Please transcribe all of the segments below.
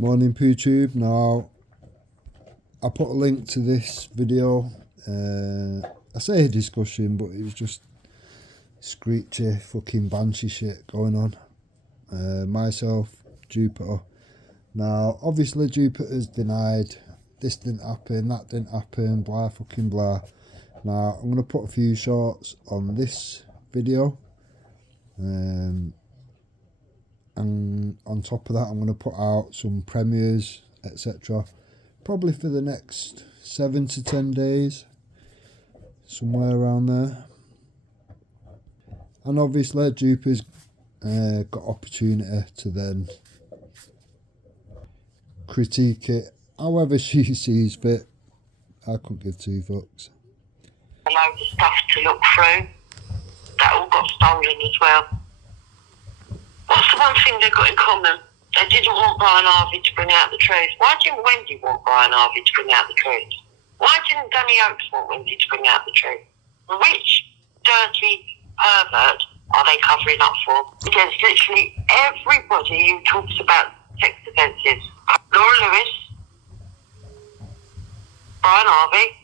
Morning PooTube. Now I put a link to this video. I say a discussion, but it was just screechy fucking banshee shit going on. Myself, Jupiter. Now obviously Jupiter's denied this didn't happen, that didn't happen, blah fucking blah. Now I'm gonna put a few shorts on this video. And on top of that I'm going to put out some premieres, etc. Probably for the next 7 to 10 days, somewhere around there. And obviously Jupiter's got opportunity to then critique it however she sees fit. I couldn't give two fucks. A load of stuff to look through that all got stolen as well. What's the one thing they got in common? They didn't want Brian Harvey to bring out the truth. Why didn't Wendy want Brian Harvey to bring out the truth? Why didn't Danny Oakes want Wendy to bring out the truth? Which dirty pervert are they covering up for? Because literally everybody who talks about sex offences, Laura Lewis, Brian Harvey,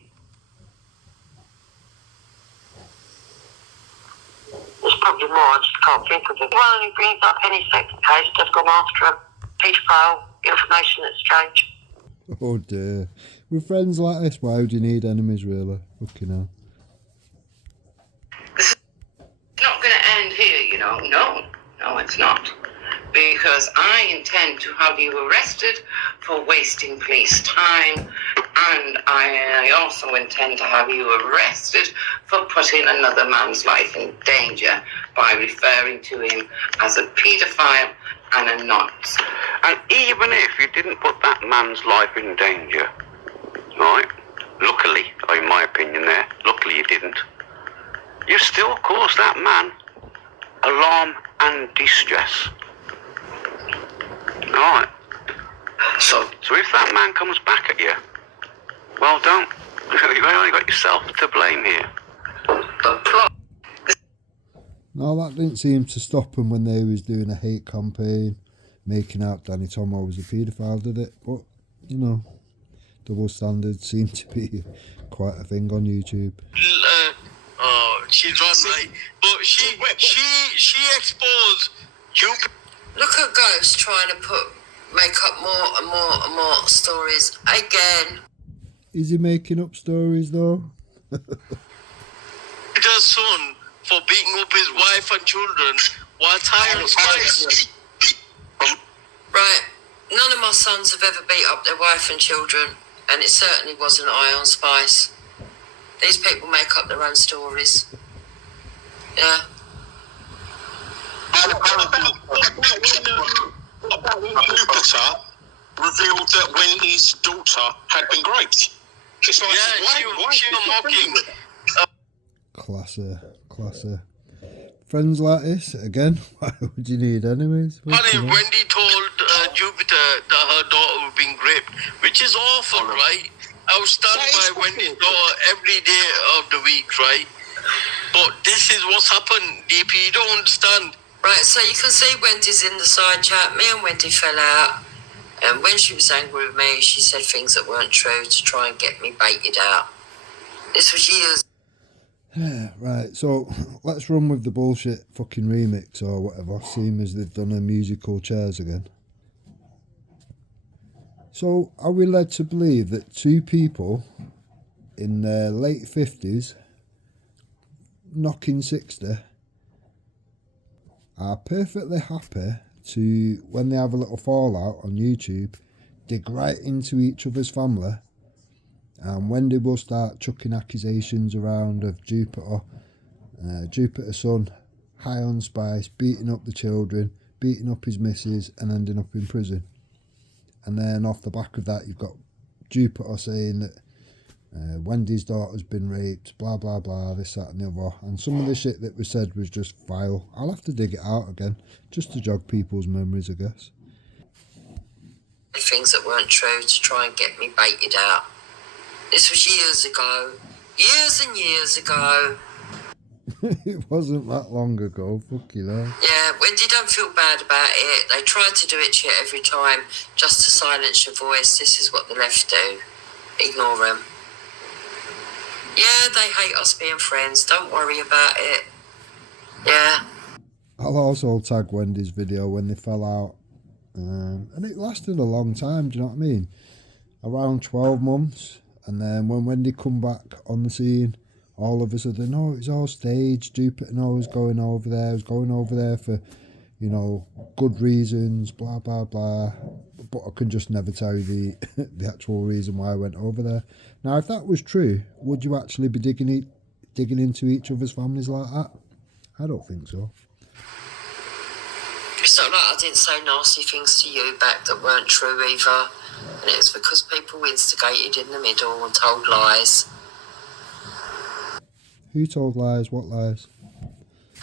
there's probably more, I just can't think of it. Anyone who brings up any sex case, they've gone after a paedophile, information exchange. Oh dear. With friends like this, why would you need enemies really? Fucking hell. This is not going to end here, you know. No, it's not. Because I intend to have you arrested for wasting police time, and I also intend to have you arrested for putting another man's life in danger by referring to him as a paedophile and a nonce. And even if you didn't put that man's life in danger, right, luckily, in my opinion there, luckily you didn't, you still cause that man alarm and distress. Right. So if that man comes back at you, well, don't. You've only got yourself to blame here. The plot. No, that didn't seem to stop them when they was doing a hate campaign, making out Danny Tomo was a paedophile, did it? But, you know, double standards seem to be quite a thing on YouTube. She's right, but she exposed you. Look at Ghost trying to make up more and more and more stories again. Is he making up stories though? His son for beating up his wife and children while tying up spice. Right, none of my sons have ever beat up their wife and children, and it certainly wasn't Ion Spice. These people make up their own stories. Yeah. Jupiter revealed that Wendy's daughter had been raped. It's like, yeah, she was mocking. Classy. Friends like this, again, why would you need enemies? Wendy told Jupiter that her daughter was being raped, which is awful, right? I was stunned by Wendy's daughter every day of the week, right? But this is what's happened, DP, you don't understand. Right, so you can see Wendy's in the side chat. Me and Wendy fell out. And when she was angry with me, she said things that weren't true to try and get me baited out. This was years. Yeah, right, so let's run with the bullshit fucking remix or whatever, seeing as they've done a musical chairs again. So, are we led to believe that two people in their late 50s, knocking 60, are perfectly happy to, when they have a little fallout on YouTube, dig right into each other's family, and Wendy will start chucking accusations around of Jupiter's son, high on spice, beating up the children, beating up his missus and ending up in prison. And then off the back of that you've got Jupiter saying that Wendy's daughter's been raped, blah blah blah, this, that and the other, and some of the shit that was said was just vile. I'll have to dig it out again, just to jog people's memories, I guess. Things that weren't true to try and get me baited out. This was years ago. Years and years ago. It wasn't that long ago, fucking hell. Yeah, Wendy, don't feel bad about it. They try to do it to you every time just to silence your voice. This is what the left do. Ignore them. Yeah, they hate us being friends. Don't worry about it. Yeah. I'll also tag Wendy's video when they fell out. And it lasted a long time, do you know what I mean? Around 12 months. And then when Wendy come back on the scene, all of a sudden, oh, it's all staged. Jupiter was going over there. I was going over there for, you know, good reasons, blah, blah, blah. But I can just never tell you the actual reason why I went over there. Now, if that was true, would you actually be digging into each other's families like that? I don't think so. It's not like I didn't say nasty things to you back that weren't true either. And it was because people instigated in the middle and told lies. Who told lies? What lies?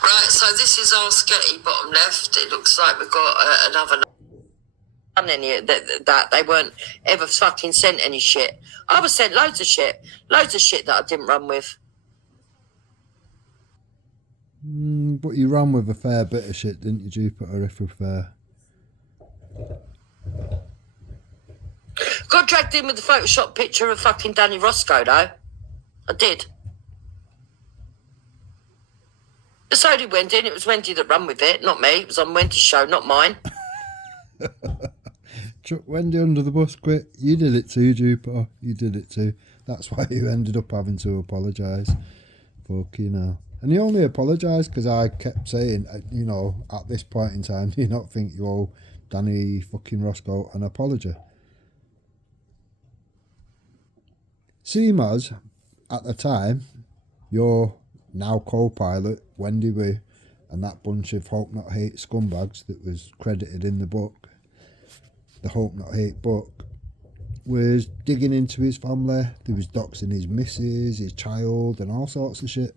Right, so this is our sketty bottom left. It looks like we've got another done any that they weren't ever fucking sent any shit. I was sent loads of shit that I didn't run with. But you ran with a fair bit of shit, didn't you, Jupiter, if we're fair? Got dragged in with the Photoshop picture of fucking Danny Roscoe, though. I did. So did Wendy, and it was Wendy that ran with it, not me. It was on Wendy's show, not mine. Chuck Wendy under the bus quick. You did it too, Jupiter. You did it too. That's why you ended up having to apologise. Fucking hell. And you only apologised because I kept saying, you know, at this point in time, do you not think you owe Danny fucking Roscoe an apology? Seem as, at the time, your now co-pilot, Wendy Wu, and that bunch of Hope Not Hate scumbags that was credited in the book, the Hope Not Hate book, was digging into his family. There was doxing his missus, his child, and all sorts of shit.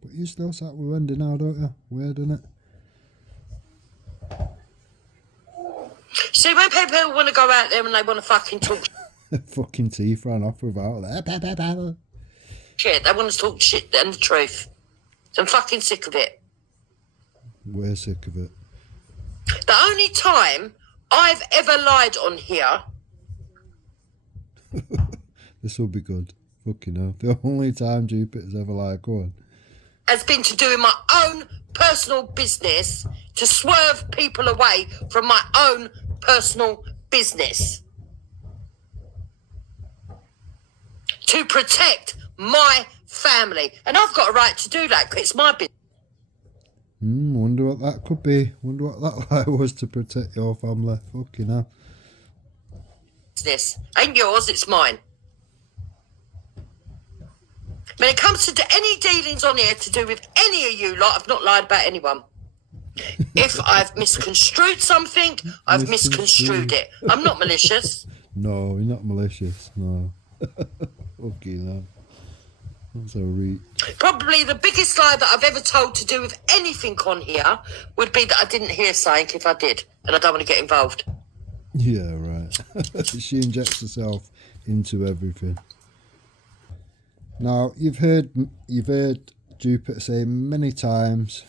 But you still sat with Wendy now, don't you? Weird, isn't it? See, when people want to go out there and they want to fucking talk Fucking teeth ran off without that. shit, they want to talk shit and the truth. So I'm fucking sick of it. We're sick of it. The only time I've ever lied on here This will be good. Fucking hell. The only time Jupiter's ever like, go on. has been to do in my own personal business to swerve people away from my own personal business. To protect my family. And I've got a right to do that because it's my business. Wonder what that could be. Wonder what that lie was to protect your family. Fucking hell. Ain't yours, it's mine. When it comes to any dealings on here to do with any of you lot, I've not lied about anyone. If I've misconstrued something, I've misconstrued it. I'm not malicious. No, you're not malicious. No. Fucking hell. That's a reach. Probably the biggest lie that I've ever told to do with anything on here would be that I didn't hear something if I did, and I don't want to get involved. Yeah, right. She injects herself into everything. Now, you've heard Jupiter say many times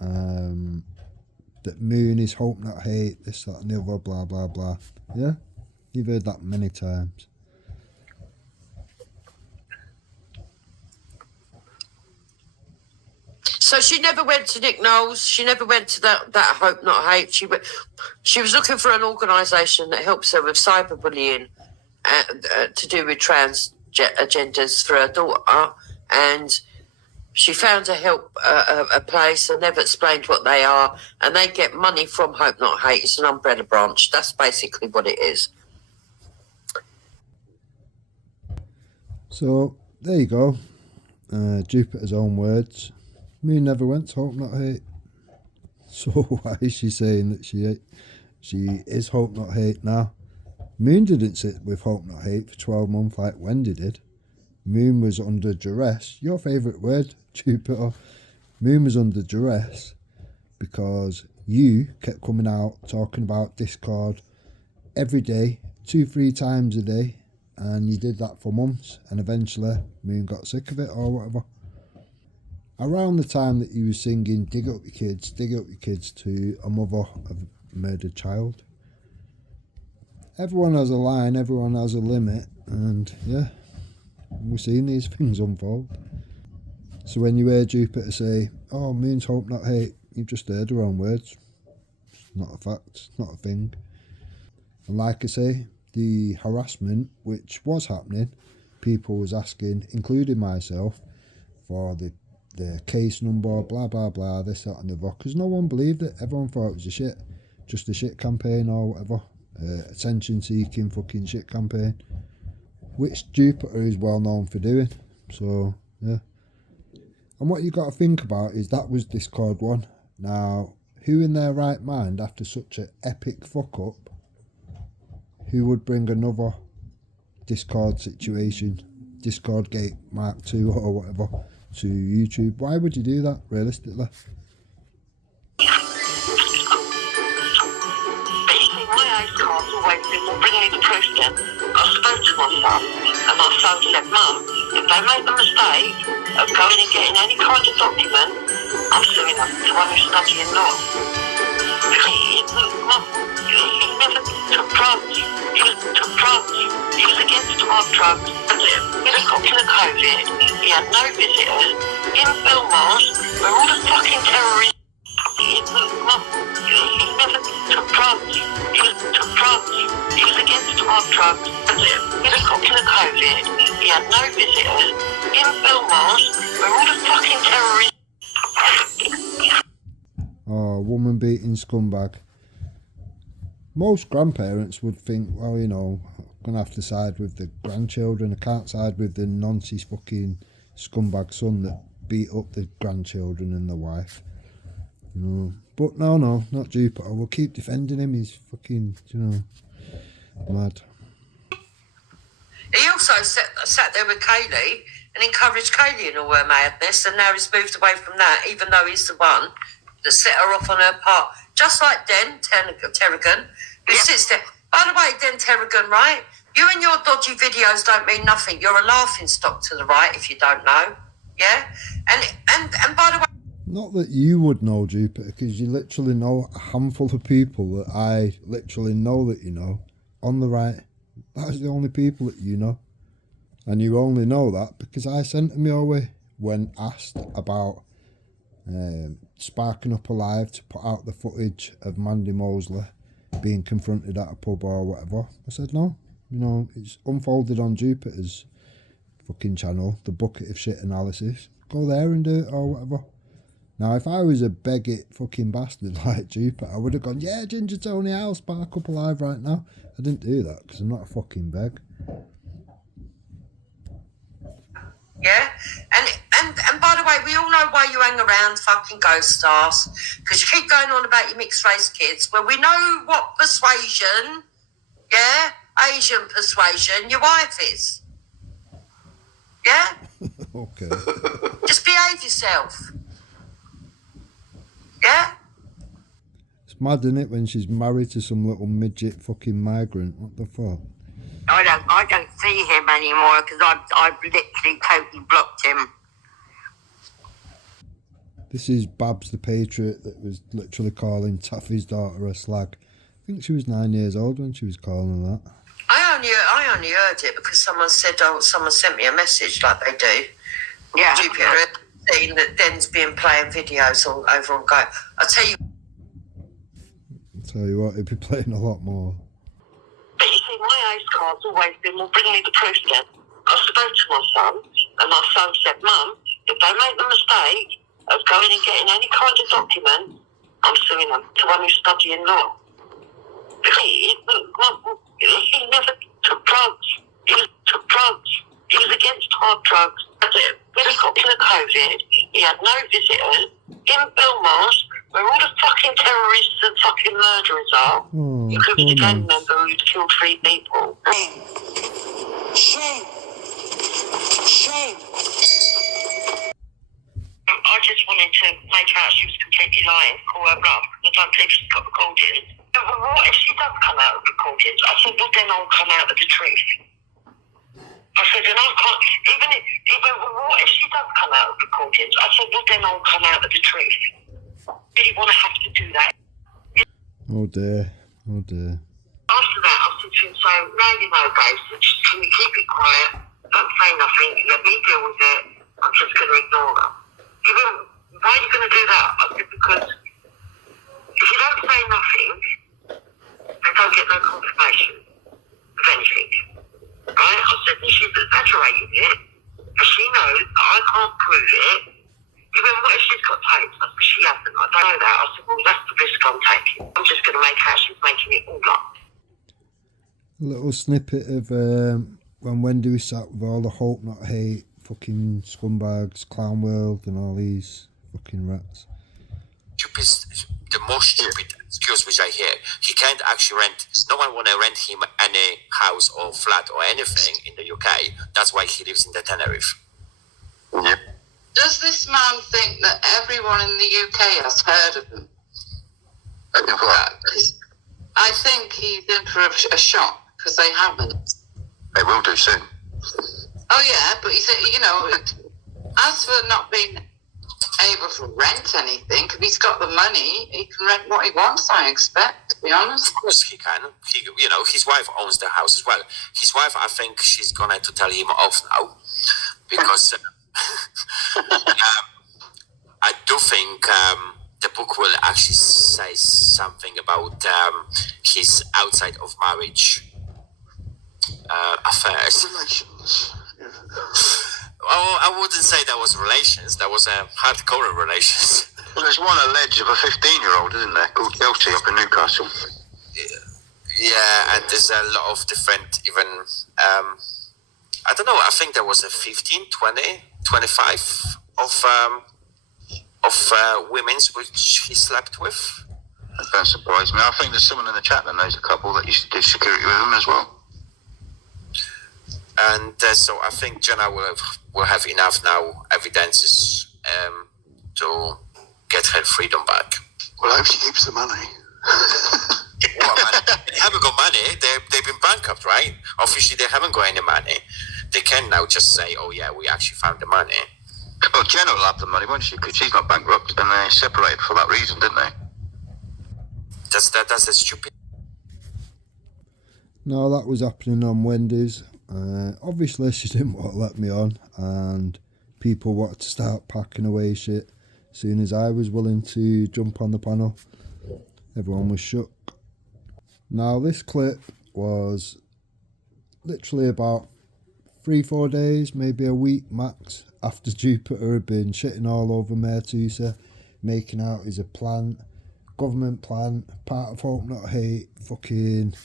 that Moon is Hope Not Hate, this, that and the other, blah, blah, blah. Yeah? You've heard that many times. So she never went to Nick Knowles. She never went to that Hope Not Hate. She was looking for an organisation that helps her with cyberbullying to do with trans agendas for her daughter, and she found a place and never explained what they are, and they get money from Hope Not Hate. It's an umbrella branch. That's basically what it is. So, there you go. Jupiter's own words. Moon never went to Hope Not Hate. So why is she saying that she is Hope Not Hate now? Moon didn't sit with Hope Not Hate for 12 months like Wendy did. Moon was under duress. Your favourite word, Jupiter. Moon was under duress because you kept coming out talking about Discord every day, 2-3 times a day, and you did that for months, and eventually Moon got sick of it or whatever. around the time that he was singing dig up your kids to a mother of a murdered child. Everyone has a line, everyone has a limit, and yeah, we're seeing these things unfold. So when you hear Jupiter say, oh, moon's hope not hate, you've just heard her own words. It's not a fact, it's not a thing. And like I say, the harassment which was happening, people was asking, including myself, for the case number, blah blah blah, this, that and the other, because no one believed it. Everyone thought it was just a shit campaign or whatever, attention seeking fucking shit campaign, which Jupiter is well known for doing. So yeah, and what you got to think about is that was Discord 1. Now, who in their right mind, after such an epic fuck up, who would bring another Discord situation, Discord Gate Mark 2 or whatever, to YouTube? Why would you do that, realistically? Basically, my ice card's always been, well, bring me the proof then. I spoke to my son, and my son said, Mum, if they make the mistake of going and getting any kind of document, I'm suing them, the one who's studying law. Mum, he never took drugs. He was against hard drugs. When he got to the COVID, he had no visitors. In Belmarsh, where all the fucking terrorists... Mum, he never took drugs. He was against hard drugs. When he got to the COVID, he had no visitors. In Belmarsh, where all the fucking terrorists... Oh, woman beating scumbag. Most grandparents would think, well, you know, I'm going to have to side with the grandchildren. I can't side with the nonsense fucking scumbag son that beat up the grandchildren and the wife. You know, but no, not Jupiter. We'll keep defending him. He's fucking, you know, mad. He also sat there with Kaylee and encouraged Kaylee in all her madness, and now he's moved away from that, even though he's the one that set her off on her part. Just like Den Terrigan, who sits there. By the way, Den Terrigan, right? You and your dodgy videos don't mean nothing. You're a laughing stock to the right, if you don't know. Yeah? And by the way... Not that you would know, Jupiter, because you literally know a handful of people that I literally know that you know. On the right, that's the only people that you know. And you only know that because I sent them your way when asked about Sparking Up Alive to put out the footage of Mandy Mosley being confronted at a pub or whatever. I said no. You know, it's unfolded on Jupiter's fucking channel, the Bucket of Shit Analysis. Go there and do it or whatever. Now, if I was a begit fucking bastard like Jupiter, I would have gone, yeah, Ginger Tony, I'll Spark Up Alive right now. I didn't do that because I'm not a fucking beg. Yeah, and by the way, we all know why you hang around fucking ghost stars, because you keep going on about your mixed race kids. Well, we know what persuasion, yeah, Asian persuasion, your wife is. Yeah? Okay. Just behave yourself. Yeah? It's mad, isn't it, when she's married to some little midget fucking migrant? What the fuck? I don't see him anymore because I've literally totally blocked him. This is Babs the Patriot that was literally calling Taffy's daughter a slag. I think she was 9 years old when she was calling her that. I only heard it because someone said, someone sent me a message like they do. Yeah. Jupiter saying that Den's been playing videos over on Go. I'll tell you what, he'd be playing a lot more. But you see, my ice card's always been, well, bring me the proof then. I spoke to my son, and my son said, Mum, if they make the mistake of going and getting any kind of document, I'm suing them, the one who's studying law. He never took drugs. He was against hard drugs. When he got to the COVID, he had no visitors. In Belmarsh, where all the fucking terrorists and fucking murderers are, you could be the gang member who'd killed 3 people. Shame. I just wanted to make out she was completely lying, call her bluff, because I believe she's got recordings. What if she does come out with recordings? I think we'll then all come out with the truth. I said, and I can't, even what if she does come out of recordings? I said, well, then I'll come out of the truth. Really want to have to do that. Oh dear. Oh dear. After that, I said to him, so now you know, guys, just can you keep it quiet? Don't say nothing. Let me deal with it. I'm just going to ignore her. He went, why are you going to do that? I said, because if you don't say nothing, they don't get no confirmation of anything. Right? I said, and she's exaggerating it, and she knows that I can't prove it. He went, what if she's got tapes? I said, she hasn't. I don't know that. I said, well, that's the risk I'm taking. I'm just going to make out she's making it all up. A little snippet of when Wendy was sat with all the Hope Not Hate fucking scumbags, Clown World and all these fucking rats. The most stupid excuse which I hear, he can't actually rent, no one want to rent him any house or flat or anything in the UK. That's why he lives in the Tenerife. Yep. Does this man think that everyone in the UK has heard of him? I think he's in for a shock because they haven't. They will do soon. Oh yeah, but he said, you know, as for not being able to rent anything, if he's got the money, he can rent what he wants, I expect, to be honest. Of course he can. You know, his wife owns the house as well. His wife, I think she's going to tell him off now because I do think the book will actually say something about his outside of marriage affairs. Relations. Yeah. Oh, I wouldn't say that was relations. That was hardcore relations. Well, there's one alleged of a 15-year-old, isn't there, called Chelsea up in Newcastle. Yeah, and there's a lot of different, even, I don't know, I think there was a 15, 20, 25 of women which he slept with. That don't surprise me. I think there's someone in the chat that knows a couple that used to do security with him as well. And so I think Jenna will have enough now evidences to get her freedom back. Well, I hope she keeps the money. Well, man, they haven't got money. They've been bankrupt, right? Officially, they haven't got any money. They can now just say, oh, yeah, we actually found the money. Well, Jenna will have the money, won't she? Because she's not bankrupt, and they separated for that reason, didn't they? That's a stupid... No, that was happening on Wendy's. Obviously, she didn't want to let me on, and people wanted to start packing away shit. As soon as I was willing to jump on the panel, everyone was shook. Now, this clip was literally about 3-4 days, maybe a week max, after Jupiter had been shitting all over Mayor Tusa, making out he's a plant, government plant, part of Hope Not Hate, fucking...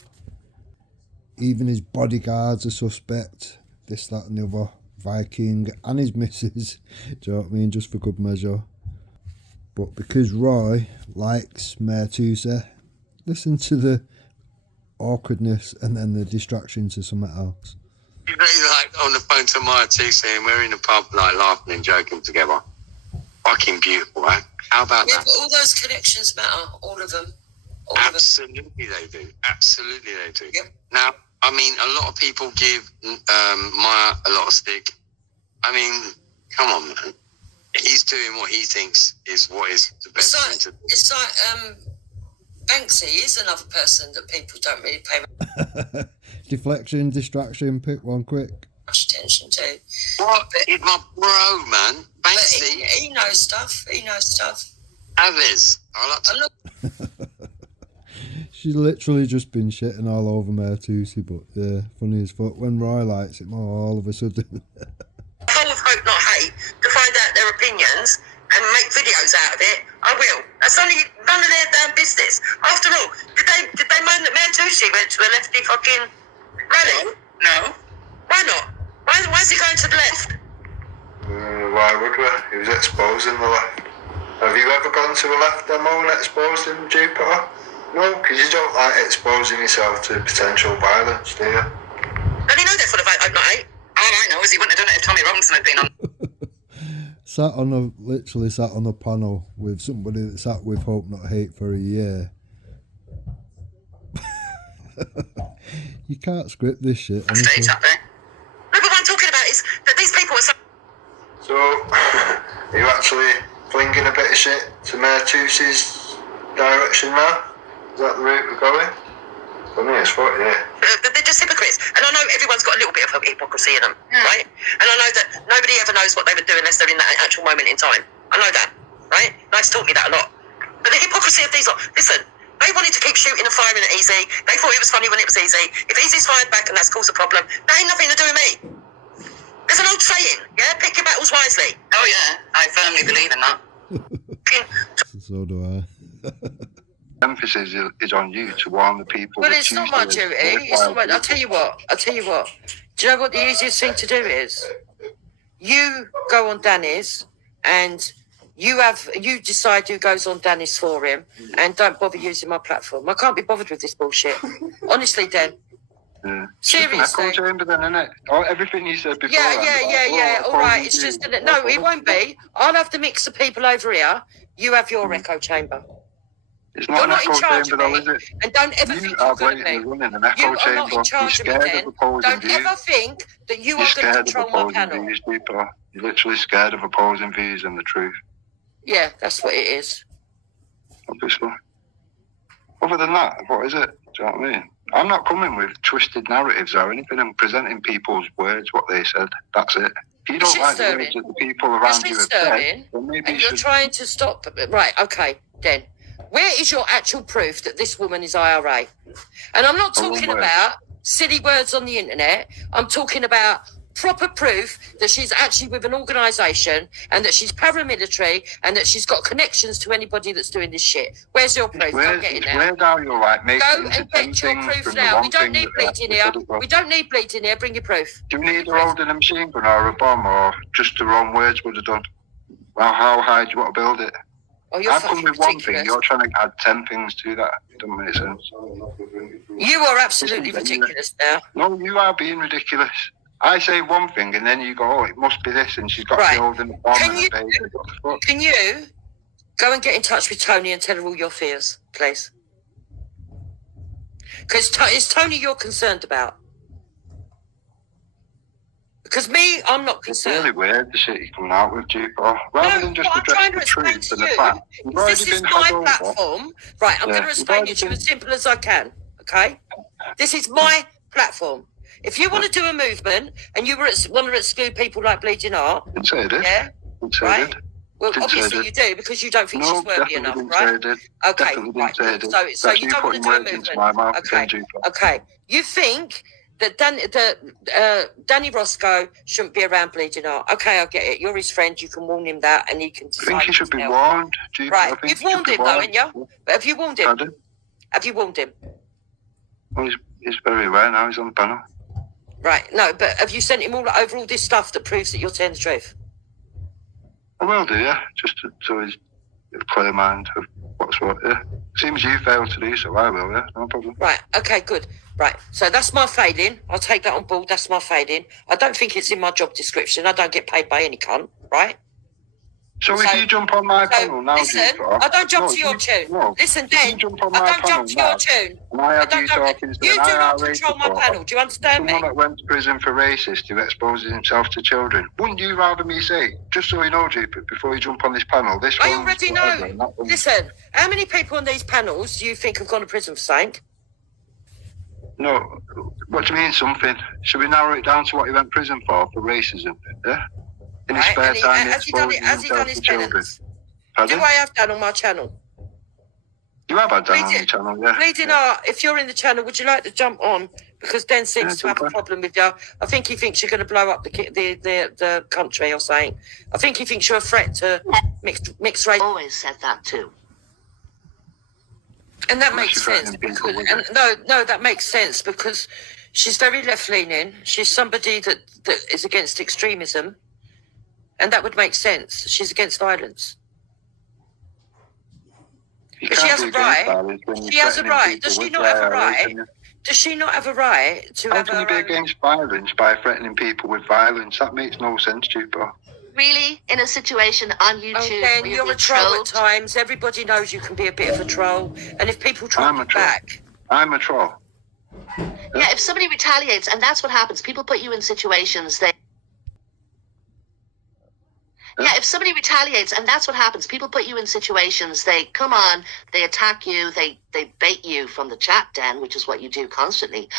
Even his bodyguard's a suspect, this, that and the other, Viking, and his missus, do you know what I mean, just for good measure. But because Roy likes Mayor Tusa, listen to the awkwardness and then the distraction to something else. He's like on the phone to Maya Tusa and we're in the pub like laughing and joking together. Fucking beautiful, right? How about Yeah, that? but all those connections matter, all of them. All of them. Absolutely they do. Absolutely they do. Yep. Now, I mean, a lot of people give Maya a lot of stick. I mean, come on, man. He's doing what he thinks is what is the best thing to do. It's like Banksy is another person that people don't really pay Deflection, distraction, pick one quick. much attention to. What? He's my bro, man. But Banksy. he knows stuff. He knows stuff. Others. I like to And look, She's literally just been shitting all over Mayor Tusi, but yeah, funny as fuck. When Roy likes it more, all of a sudden. Full of Hope Not Hate to find out their opinions and make videos out of it. I will. That's only none of their damn business. After all, did they moan that Mayor Tusi went to a lefty fucking rally? No. Why not? Why is he going to the left? Why would we? He was exposing the left. Have you ever gone to a left demo and exposed him, Jupiter? No, because you don't like exposing yourself to potential violence, do you? Well, he know they're full of Hope Not Hate. All I know is he wouldn't have done it if Tommy Robinson had been on. Literally sat on a panel with somebody that sat with Hope Not Hate for a year. You can't script this shit. States up there. Look what I'm push it to Mertus's direction now? Is that the route we're going? For me, it's what, yeah. They're just hypocrites. And I know everyone's got a little bit of hypocrisy in them, right? And I know that nobody ever knows what they would do unless they're in that actual moment in time. I know that, right? Life's taught me that a lot. But the hypocrisy of these lot, listen, they wanted to keep shooting and firing at Easy. They thought it was funny when it was easy. If Easy's fired back and that's caused a problem, that ain't nothing to do with me. There's an old saying, yeah? Pick your battles wisely. Oh, yeah. I firmly believe in that. So do I. Emphasis is on you to warn the people. Well, it's not my duty. It's not my, I'll tell you what. Do you know what the easiest thing to do is? You go on Danny's and you decide who goes on Danny's for him and don't bother using my platform. I can't be bothered with this bullshit. Honestly, Dan. Yeah. Seriously. Echo chamber then, innit? Everything you said before. Yeah. All right. It's just no, it won't be. I'll have the mix of people over here. You have your echo chamber. It's not You're an not in echo charge chamber, of though, it. is it? And don't ever think you're going to be. Running an echo You are chamber. not in charge of it, Dan. Don't ever think that you are going to control my panel. Views, people. You're literally scared of opposing views and the truth. Yeah, that's what it is. Obviously. Other than that, what is it? Do you know what I mean? I'm not coming with twisted narratives or anything. I'm presenting people's words, what they said. That's it. If you don't like the words that the people around you have said, then maybe and you're trying to stop. Right, okay, then. Where is your actual proof that this woman is IRA? And I'm not talking about silly words on the internet. I'm talking about proper proof that she's actually with an organisation and that she's paramilitary and that she's got connections to anybody that's doing this shit. Where's your proof? I'm getting there. Where now you're like making Go and get your proof now. We don't need bleeding here. We don't need bleeding here. Bring your proof. Do you need her holding a machine gun or a bomb or just the wrong words would have done? Well, how high do you want to build it? Oh, you're I've come with one ridiculous. thing, you're trying to add 10 things to that. It doesn't make sense. You are absolutely ridiculous now. No, you are being ridiculous. I say one thing and then you go, oh, it must be this, and she's got to be holding the bomb and a baby. What the fuck? Can you go and get in touch with Tony and tell her all your fears, please? Because it's Tony you're concerned about. Because me, I'm not It's concerned. really weird, the shit you're coming out with, Duper. Rather than just address the truth and the fact. You've already This is been my had over. platform. Right, I'm going to explain it to you as simple as I can, okay? This is my platform. If you want to do a movement and you want to exclude people like Bleeding Heart, Didn't say I did. yeah, Didn't say I right? did. Well, Didn't say I obviously did. you do because you don't think No, she's worthy definitely enough, didn't say I right? did. Okay, Definitely didn't right. say I did. So That's you you don't want to putting do a words into movement. my mouth Okay, again, Duper. okay. You think that Danny Roscoe shouldn't be around Bleeding Heart? Okay, I get it. You're his friend. You can warn him that, and he can I decide. think he should be himself. warned, Duper. Right, I think you've he should warned be him, though, haven't you? But have you warned him? Pardon? Have you warned him? Well, he's very aware now. He's on the panel. Right, no, but have you sent him all over all this stuff that proves that you're telling the truth? I will do, yeah. Just so he's a clear mind of what's what, yeah. Seems you failed to do so, I will, yeah. No problem. Right, okay, good. Right, so that's my failing. I'll take that on board. That's my failing. I don't think it's in my job description. I don't get paid by any cunt, right? So if you jump on my panel now, listen, Duper, I don't jump no, to your you- tune. no, Listen, if Dan, you jump on I my don't jump panel to now, your tune. and I have you talking to You an do not IRA control my supporter, panel. Do you understand me? someone that went to prison for racist who exposes himself to children, wouldn't you rather me say, just so you know, Duper, before you jump on this panel, this I one's already whatever, and know. that one's- Listen, how many people on these panels do you think have gone to prison for something? No, what do you mean something? Should we narrow it down to what he went to prison for racism, yeah? In his Right, spare and he- time, he has he done it? exposes Has he done himself his to children. penance? Pardon? Do I have done on my channel? You have had that on Bleeding- your channel, yeah? Bleeding Heart, if you're in the channel, would you like to jump on? Because Dan seems Yeah, to have a jump on. problem with you. I think he thinks you're going to blow up the country or something. I think he thinks you're a threat to mixed race. Always said that too. And that Unless makes you're sense. threatening people, Because, wouldn't and no, that makes sense because she's very left-leaning. She's somebody that is against extremism. And that would make sense. She's against violence. You But she can't has be a against right. violence when you're She has a threatening right. people Does she with not have a violence, right? and you- Does she not have a right to How have can her you be own... against violence by threatening people with violence? That makes no sense, Duper. Really, in a situation on YouTube, Oh, Dan, where you're you're a troll trolled, at times. Everybody knows you can be a bit of a troll. And if people troll I'm a you troll. back... I'm a troll. yeah, if somebody retaliates, and that's what happens, people put you in situations Yeah, if somebody retaliates, and that's what happens. People put you in situations, they come on, they attack you, they bait you from the chat den, which is what you do constantly.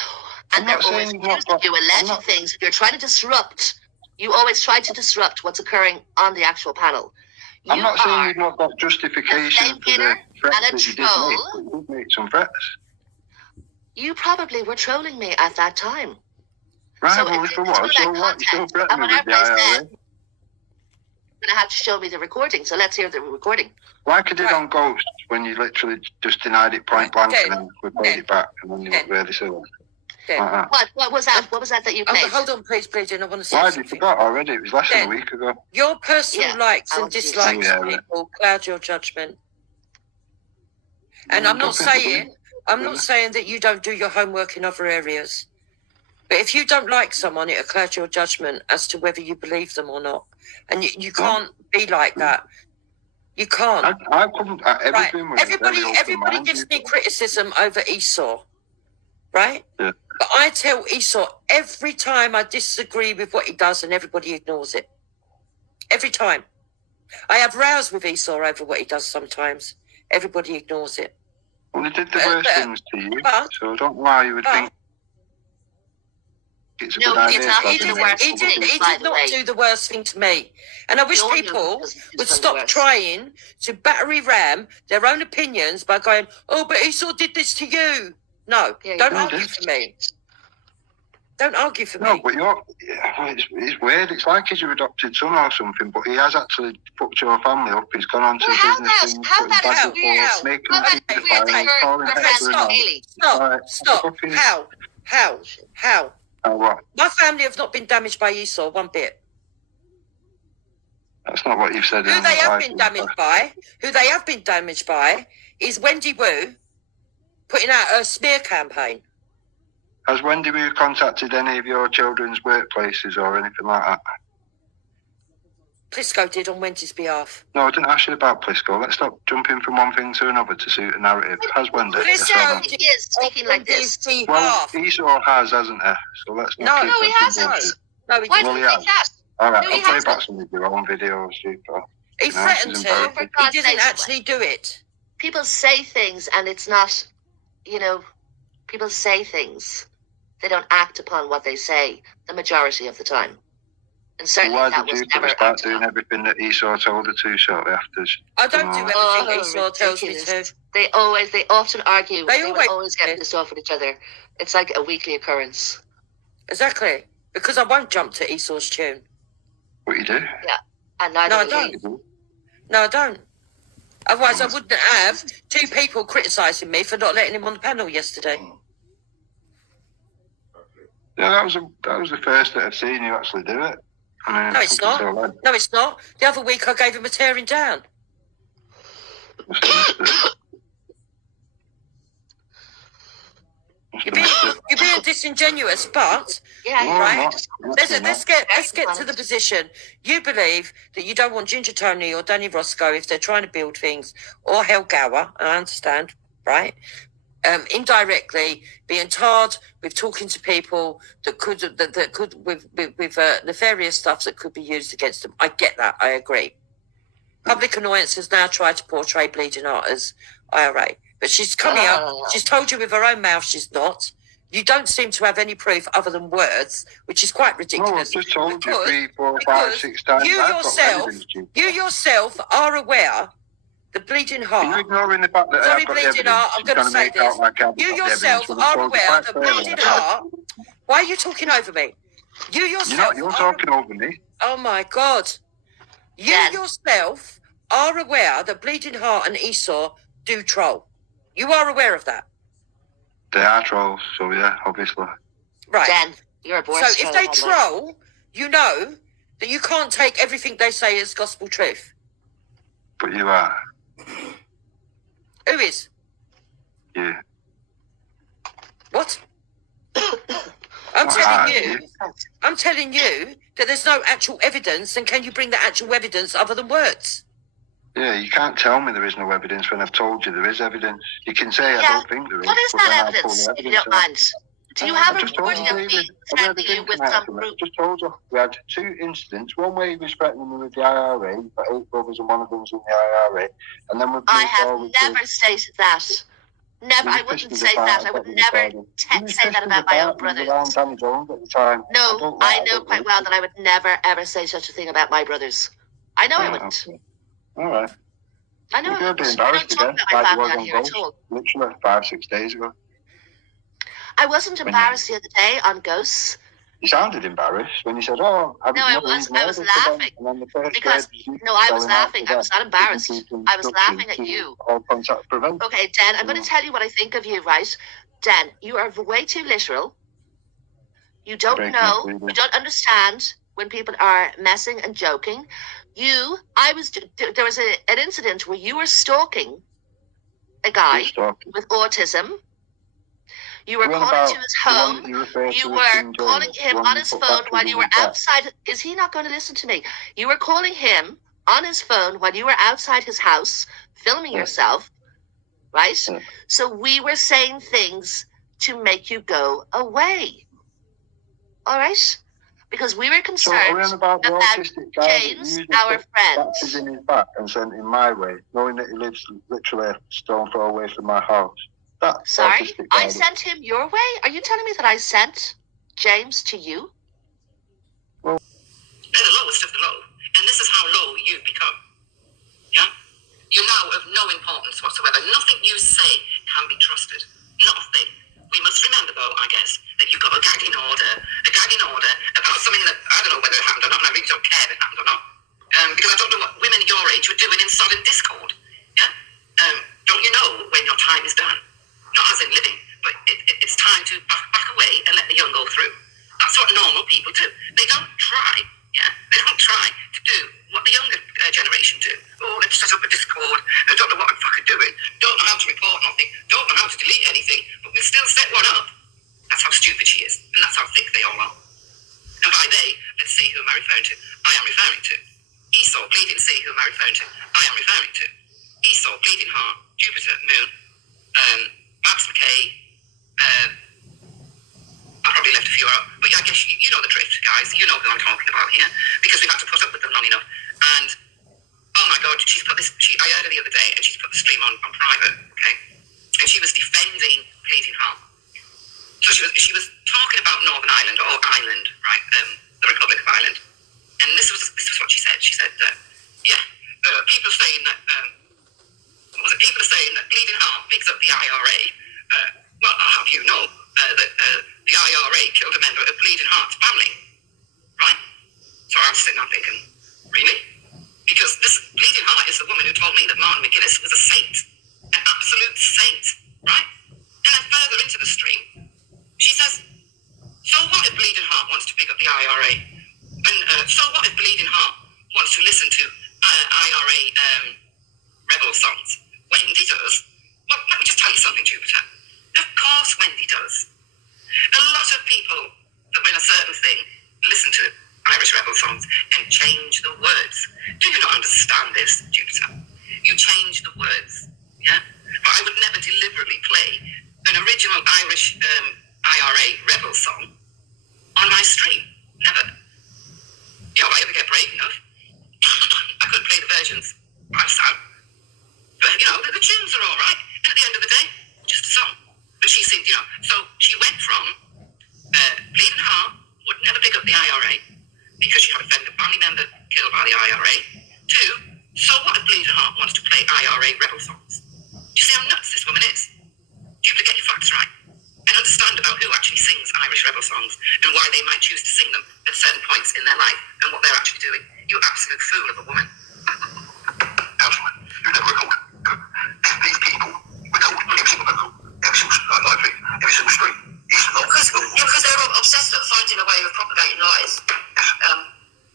And they're always accusing you, alleging things. You're trying to disrupt. You always try to disrupt what's occurring on the actual panel. I'm not saying you've not got justification for the threats and a that you did troll. make, but you did make some threats. You probably were trolling me at that time. Right, So well, if if it it's was, for so that what? You still content, threatened and me with the whatever I IRA. said, you're going to have to show me the recording. So let's hear the recording. Like I did on Ghost, when you literally just denied it point blank and then we played it back and then you looked really silly. Then. Like that. What was that? What was that you played? Hold on, please, Jen. I want to say Why? You something. forgot already. It was less than a week ago. Your personal likes I and want to see dislikes that. of people cloud your judgment. And I'm not saying that you don't do your homework in other areas. But if you don't like someone, it'll cloud your judgment as to whether you believe them or not. And you can't be like that. You can't. I couldn't. Everything was Everybody open-minded. gives me criticism over Esau, right? Yeah. But I tell Esau every time I disagree with what he does, and everybody ignores it. Every time. I have rows with Esau over what he does sometimes. Everybody ignores it. Well, he did the worst things to you, so I don't know why you would think it's a No, good it's idea. not. to have He did them the worst all He thing. did By the not way. do the worst thing to me. And I wish No one knows people because he's would done the stop worst. trying to battery ram their own opinions by going, oh, but Esau did this to you. No, Yeah, don't you argue did. for me. Don't argue for No, me. but it's weird. It's like he's your adopted son or something, but he has actually fucked your family up. He's gone on to Well, how business that- things, how putting that bad is reports, weird. making How that is people weird that calling you're Hector friends and with all. Haley. Stop. Fucking- How? What? My family have not been damaged by Esau one bit. That's not what you've said. Who in they the have live been broadcast. damaged by is Wendy Wu putting out a smear campaign. Has Wendy Wu contacted any of your children's workplaces or anything like that? Plisco did on Wendy's behalf. No, I didn't ask you about Plisco. Let's stop jumping from one thing to another to suit a narrative. Has Wendy? Yes or no? He is speaking like this. Well, Esau has, hasn't he? So let's not keep No, he talking hasn't. bullshit. No, he Why didn't. Well, do he you has. think that? All right, No, he I'll play hasn't. back some of your own videos, super. He threatened this to. isn't very- He didn't actually do it. People say things and it's not, people say things. They don't act upon what they say the majority of the time. And certainly Why that did was you never start acted doing on. everything that Esau told her to shortly after? I don't do Oh, everything Esau tells me to. ridiculous. They often argue. They They always always get do. pissed off with each other. It's like a weekly occurrence. Exactly. Because I won't jump to Esau's tune. What you do? And neither No, I will don't. he. No, I don't. Otherwise, I wouldn't have two people criticising me for not letting him on the panel yesterday. Yeah, that was the first that I've seen you actually do it. I mean, No, it's not. so lad, No, it's not. The other week, I gave him a tearing down. must have missed it. Must have missed it. You're being disingenuous, but Yeah, No, you're I'm right. not. I'm not let's saying that. get to the position. You believe that you don't want Ginger Tony or Danny Roscoe if they're trying to build things, or Hel Gower. I understand, right? Indirectly being tarred with talking to people that could with nefarious stuff that could be used against them. I get that. I agree. Public Annoyance has now tried to portray Bleeding Heart as IRA, but she's coming up. She's told you with her own mouth she's not. You don't seem to have any proof other than words, which is quite No, I've ridiculous. just told you 3, 4, 5, because 6 times. you I've got yourself, evidence, you. you yourself are aware that Bleeding Are you Heart. ignoring the fact that Sorry, I've got Bleeding evidence? Heart, I'm You're going to trying say make out this. like I've You got the yourself evidence when I are told you aware quite that clearly. Bleeding Heart. Why are you talking over me? You yourself. You're talking over me. Oh my God. You Jen. yourself are aware that Bleeding Heart and Esau do troll. You are aware of that. They are trolls, so yeah, obviously. Right. Dan, you're a Boy So Scout, if they by the way. troll, you know that you can't take everything they say as gospel truth. But you are. Who is? You. What? I'm telling you that there's no actual evidence, and can you bring the actual evidence other than words? Yeah, you can't tell me there is no evidence when I've told you there is evidence. You can say I Yeah. don't think there is. What is but then that I'll pull evidence, the if you evidence don't out. mind? Do you have I a just told recording of me David, threatening you with some proof? Just told you. We had 2 incidents. One where he was threatening me with the IRA, but 8 brothers and one of them's in the IRA. And then I have never stated that. Never. I wouldn't say that. I would never say that about my own brothers. Danny Jones at the time. No, I know quite well that I would never, ever say such a thing about my brothers. I know I wouldn't. Okay. All right. I know I You're wouldn't. being I embarrassed don't talk again, about my like you family was on on here at Ghost, all. literally 5-6 days ago. I wasn't embarrassed the other day on Ghosts. You sounded embarrassed when you said, "Oh, I No, I was laughing. Because, no, I was laughing. I was not embarrassed. I was laughing at you. Okay, Dan, I'm going to tell you what I think of you, right? Dan, you are way too literal. You don't know, you don't understand when people are messing and joking. There was an incident where you were stalking a guy with autism. You were calling to his home. You were calling him on his phone while you were outside. Is he not going to listen to me? You were calling him on his phone while you were outside his house, filming yourself, right? So we were saying things to make you go away. All right? Because we were concerned about James, our friend. In his back and sent him my way, knowing that he lives literally a stone throw away from my house. Sorry, I sent him your way? Are you telling me that I sent James to you? They're the lowest of the low, and this is how low you've become. Yeah? You're now of no importance whatsoever. Nothing you say can be trusted. Not a thing. We must remember, though, I guess, that you've got a gagging order about something that I don't know whether it happened or not, and I really don't care if it happened or not. Because I don't know what women your age would do in sodden discord. Yeah? Don't you know when your time is done? Not as in living, but it's time to back away and let the young go through. That's what normal people do. They don't try, yeah? They don't try to do what the younger generation do. Oh, let's set up a Discord. I don't know what I'm fucking doing. Don't know how to report nothing. Don't know how to delete anything. But we'll still set one up. That's how stupid she is. And that's how thick they all are. And by they, let's see who am I referring to. I am referring to Esau, Bleeding Sea, who am I referring to. I am referring to Esau, Bleeding Heart, Jupiter, Moon, Babs McKay, I probably left a few out, but yeah, I guess you know the drift, guys. You know who I'm talking about here, because we've had to put up with them long enough. And oh my God, she's put this. I heard her the other day, and she's put the stream on private, okay? And she was defending Bleeding Heart. So she was talking about Northern Ireland or Ireland, right? The Republic of Ireland. And this was what she said. She said, people saying that. People are saying that Bleeding Heart picks up the IRA. Well, I'll have you know that the IRA killed a member of Bleeding Heart's family, right? So I was sitting there thinking, really? Because this Bleeding Heart is the woman who told me that Martin McGuinness was a saint, an absolute saint, right? And then further into the stream, she says, so what if Bleeding Heart wants to pick up the IRA? And so what if Bleeding Heart wants to listen to IRA rebel songs? Wendy does. Well, let me just tell you something, Jupiter. Of course Wendy does. A lot of people that win a certain thing listen to Irish rebel songs and change the words. Do you not understand this, Jupiter? You change the words, yeah? But I would never deliberately play an original Irish IRA rebel song on my stream. Never. You know, if I ever get brave enough, I could play the versions by sound. But, you know, the tunes are all right. And at the end of the day, just a song. But she said, you know, so she went from Bleeding Heart would never pick up the IRA because she had a family member killed by the IRA, to, so what if Bleeding Heart wants to play IRA rebel songs? Do you see how nuts this woman is? You have to get your facts right and understand about who actually sings Irish rebel songs and why they might choose to sing them at certain points in their life and what they're actually doing. You absolute fool of a woman. Elsewhere, you never record. These people record every single vocal, every single stream. It's not because they're obsessed at finding a way of propagating lies.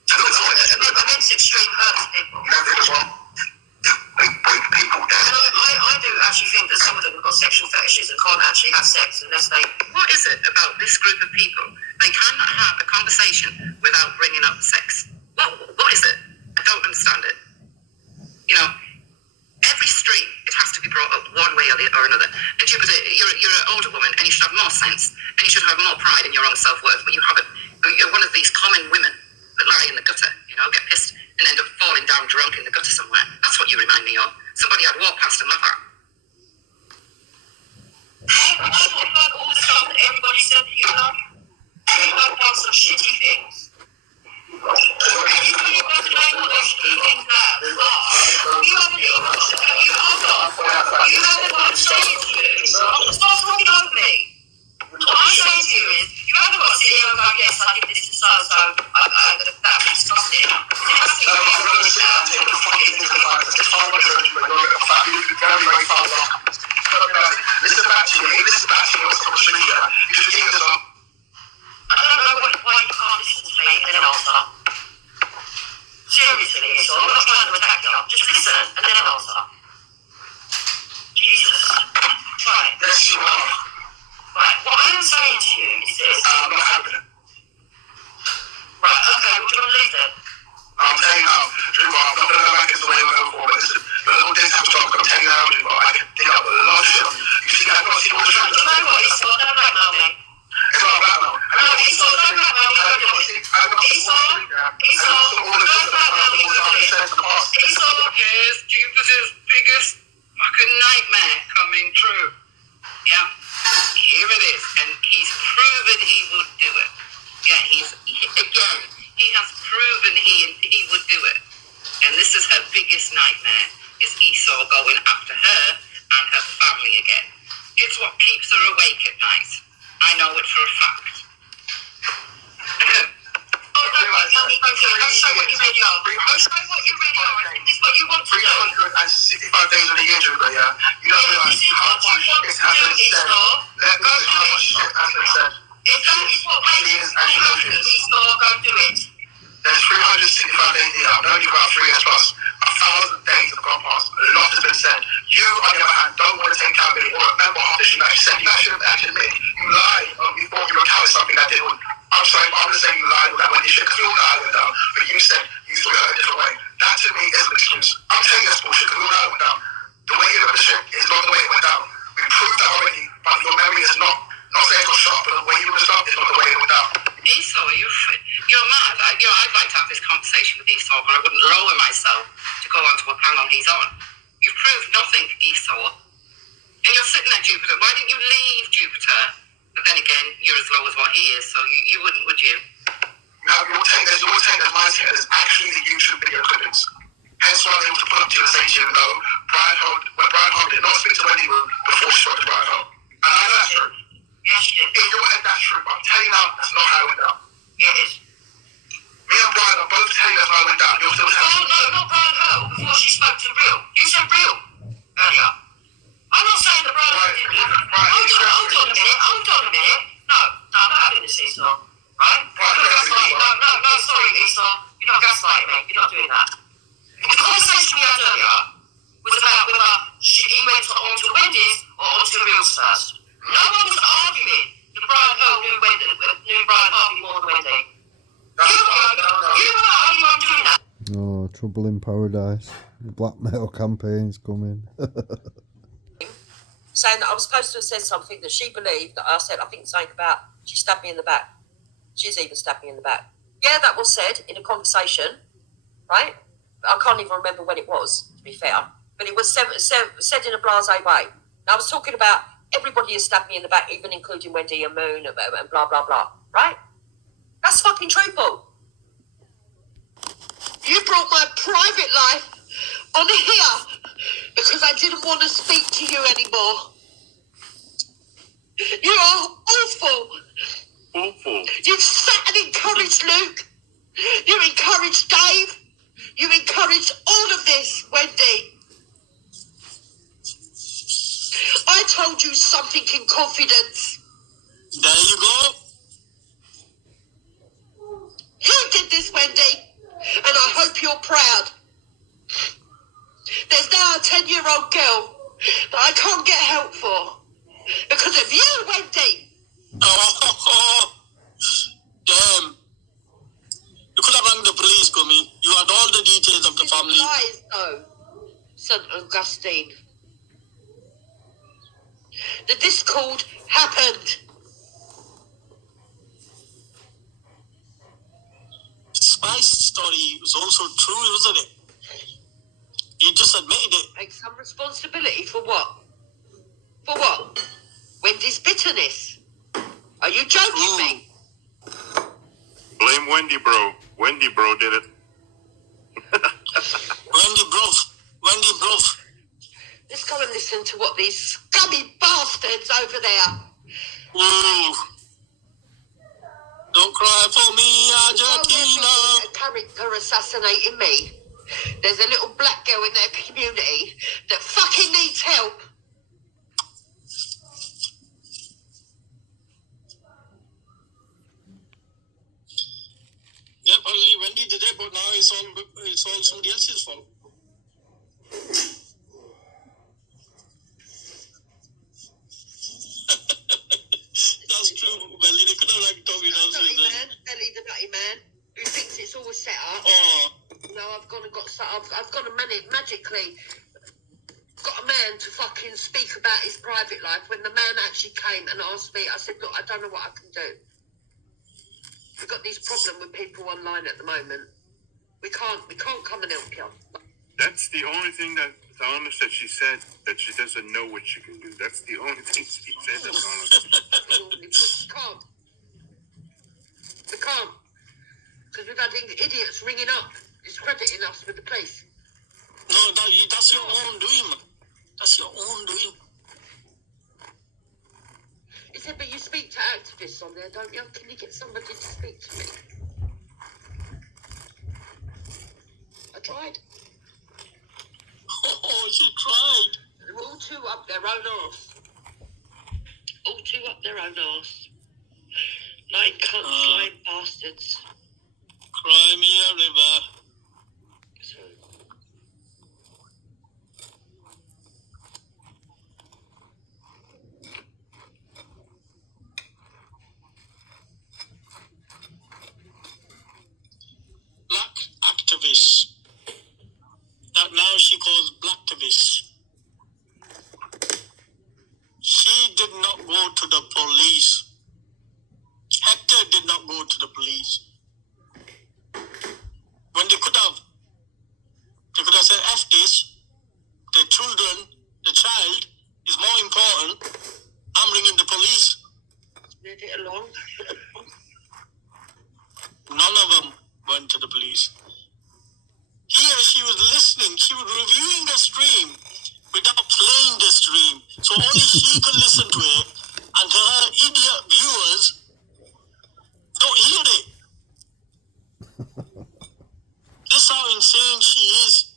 Against extreme hurt people. People down. I do actually think that some of them have got sexual fetishes and can't actually have sex unless they... What is it about this group of people? They cannot have a conversation without bringing up sex. What is it? I don't understand it. You know, Every street, it has to be brought up one way or another. And Jupiter, you're an older woman, and you should have more sense, and you should have more pride in your own self-worth, but you haven't. You're one of these common women that lie in the gutter, you know, get pissed and end up falling down drunk in the gutter somewhere. That's what you remind me of. Somebody I'd walk past and laugh at. Hey, I don't like all the stuff that everybody said that you love. You have done some shitty things. And you can't go to name all those shitty things out. You haven't even got to say it to you. Stop talking over me. What I'm saying to you is, you haven't got to sit here and go, yes, I did this to so-and-so, that was disgusting. It has to be Listen back to you. What's on the street here. You should think this up. I don't know why you can't listen to me and then answer. Seriously, so I'm not trying to attack you. Just listen and then answer. Jesus. Right. Yes, you are. Right, what I am saying to you is this. I'm not having it. Right, okay, we're going to leave then. I'm telling you now, Drew, I'm not going to go back into the way we were before, but listen, the little things have stopped. I'm telling you now, Drew, I can dig up a lot of shit. You see, I've got to see all the truth. You know what, it's not blackmail me. It's not blackmail. No, it's not blackmail me. Esau is Jupiter's biggest fucking nightmare coming true. Yeah? Here it is. And he's proven he would do it. Yeah, he has proven he would do it. And this is her biggest nightmare, is Esau going after her and her family again. It's what keeps her awake at night. I know it for a fact. Don't show what you really are. Don't show what you really are. This is what you want to do. 365 days of the year, Drew, yeah? You don't realize how much shit has been said. Let me know how much shit has been said. If that is what makes you happy, Esau, go do it. There's 365 days a year. I've known you about 3 years plus. 1,000 days have gone past. A lot has been said. You, on the other hand, don't want to take accountability or remember half the shit that you said. You actually admit you lied. You thought you were counting something that didn't. I'm sorry, but I'm going to say you lied with that when you shit, because we all know how it went down. But you said you thought it a different way. That to me is an excuse. I'm telling you that's bullshit, because we all know how it went down. The way you look at the shit is not the way it went down. We proved that already, but your memory is not saying it's not sharp, but the way you look at stuff is not the way it went down. Esau, you're mad. I'd like to have this conversation with Esau, but I wouldn't lower myself to go onto a panel he's on. You've proved nothing, Esau. And you're sitting at Jupiter. Why didn't you leave Jupiter? But then again, you're as low as what he is, so you wouldn't, would you? Now, your take there's mindset is actually the YouTube video clippings. Hence why I was able to pull up to you and say to you, no, Brian Holt did not speak to Wendy Wu before she spoke to Brian Holt. And I know that's true. Yes, she did. In your head, that's true, but I'm telling you now, that's not how it went down. Yeah, it is. Me and Brian are both telling you that's how it went down. You're still telling me. No, not Brian Holt. Before she spoke to Real. You said Real earlier. I'm not saying that Brian didn't. Hold on a minute. No, I'm not having this, Esau. Right? No, sorry, Esau. You're not gaslighting me. You're not doing that. The conversation we had earlier was about whether he went on to Wendy's or on to Real's first. No one was arguing that Brian Holt knew Brian Harvey more than Wendy. You were the only one doing that. Oh, trouble in paradise. The blackmail campaign's coming. Saying that I was supposed to have said something that she believed that I said, I think something about she stabbed me in the back. She's even stabbed me in the back. Yeah, that was said in a conversation, right? I can't even remember when it was, to be fair. But it was said in a blasé way. And I was talking about everybody has stabbed me in the back, even including Wendy and Moon and blah, blah, blah, right? That's fucking truthful. You brought my private life on here because I didn't want to speak to you anymore. You are awful. Awful. You've sat and encouraged Luke. You encouraged Dave. You encouraged all of this, Wendy. I told you something in confidence. There you go. You did this, Wendy, and I hope you're proud. There's now a 10-year-old girl that I can't get help for because of you, Wendy. Oh, damn. You could have rang the police, Gummy. You had all the details of the family. Lies, though. St. Augustine. The discord happened. Spice story was also true, wasn't it? You just admitted it. Take some responsibility for what? For what? Wendy's bitterness. Are you joking me? Blame Wendy, bro. Wendy, bro, did it. Wendy bro. Let's go and listen to what these scummy bastards over there. Ooh. Don't cry for me, Argentina. A character assassinating me. There's a little black girl in their community that fucking needs help. Yeah, probably Wendy did it, but now it's all somebody else's fault. That's true, Belly. They could have like Tommy Johnson. Belly the nutty man, who thinks it's all set up. Oh. No, I've gone to magically got a man to fucking speak about his private life. When the man actually came and asked me, I said, look, I don't know what I can do. We've got this problem with people online at the moment. We can't come and help you. That's the only thing that Donna said. She said that she doesn't know what she can do. That's the only thing she said to Donna. We can't. Because we've had idiots ringing up, discrediting us with the police. No, that's your own doing, man. That's your own doing. He said, but you speak to activists on there, don't you? Can you get somebody to speak to me? I tried. Oh, she tried. They're all too up their own arse. All too up their own arse. Like cunts, lying bastards. Cry me a river. Black activists. That now she calls blacktivists. She did not go to the police. Hector did not go to the police. When they could have said, F this, the children, the child is more important. I'm ringing the police. Leave it alone. None of them went to the police. Here she was listening, she was reviewing the stream without playing the stream. So only she could listen to it, and her idiot viewers don't hear it. This is how insane she is.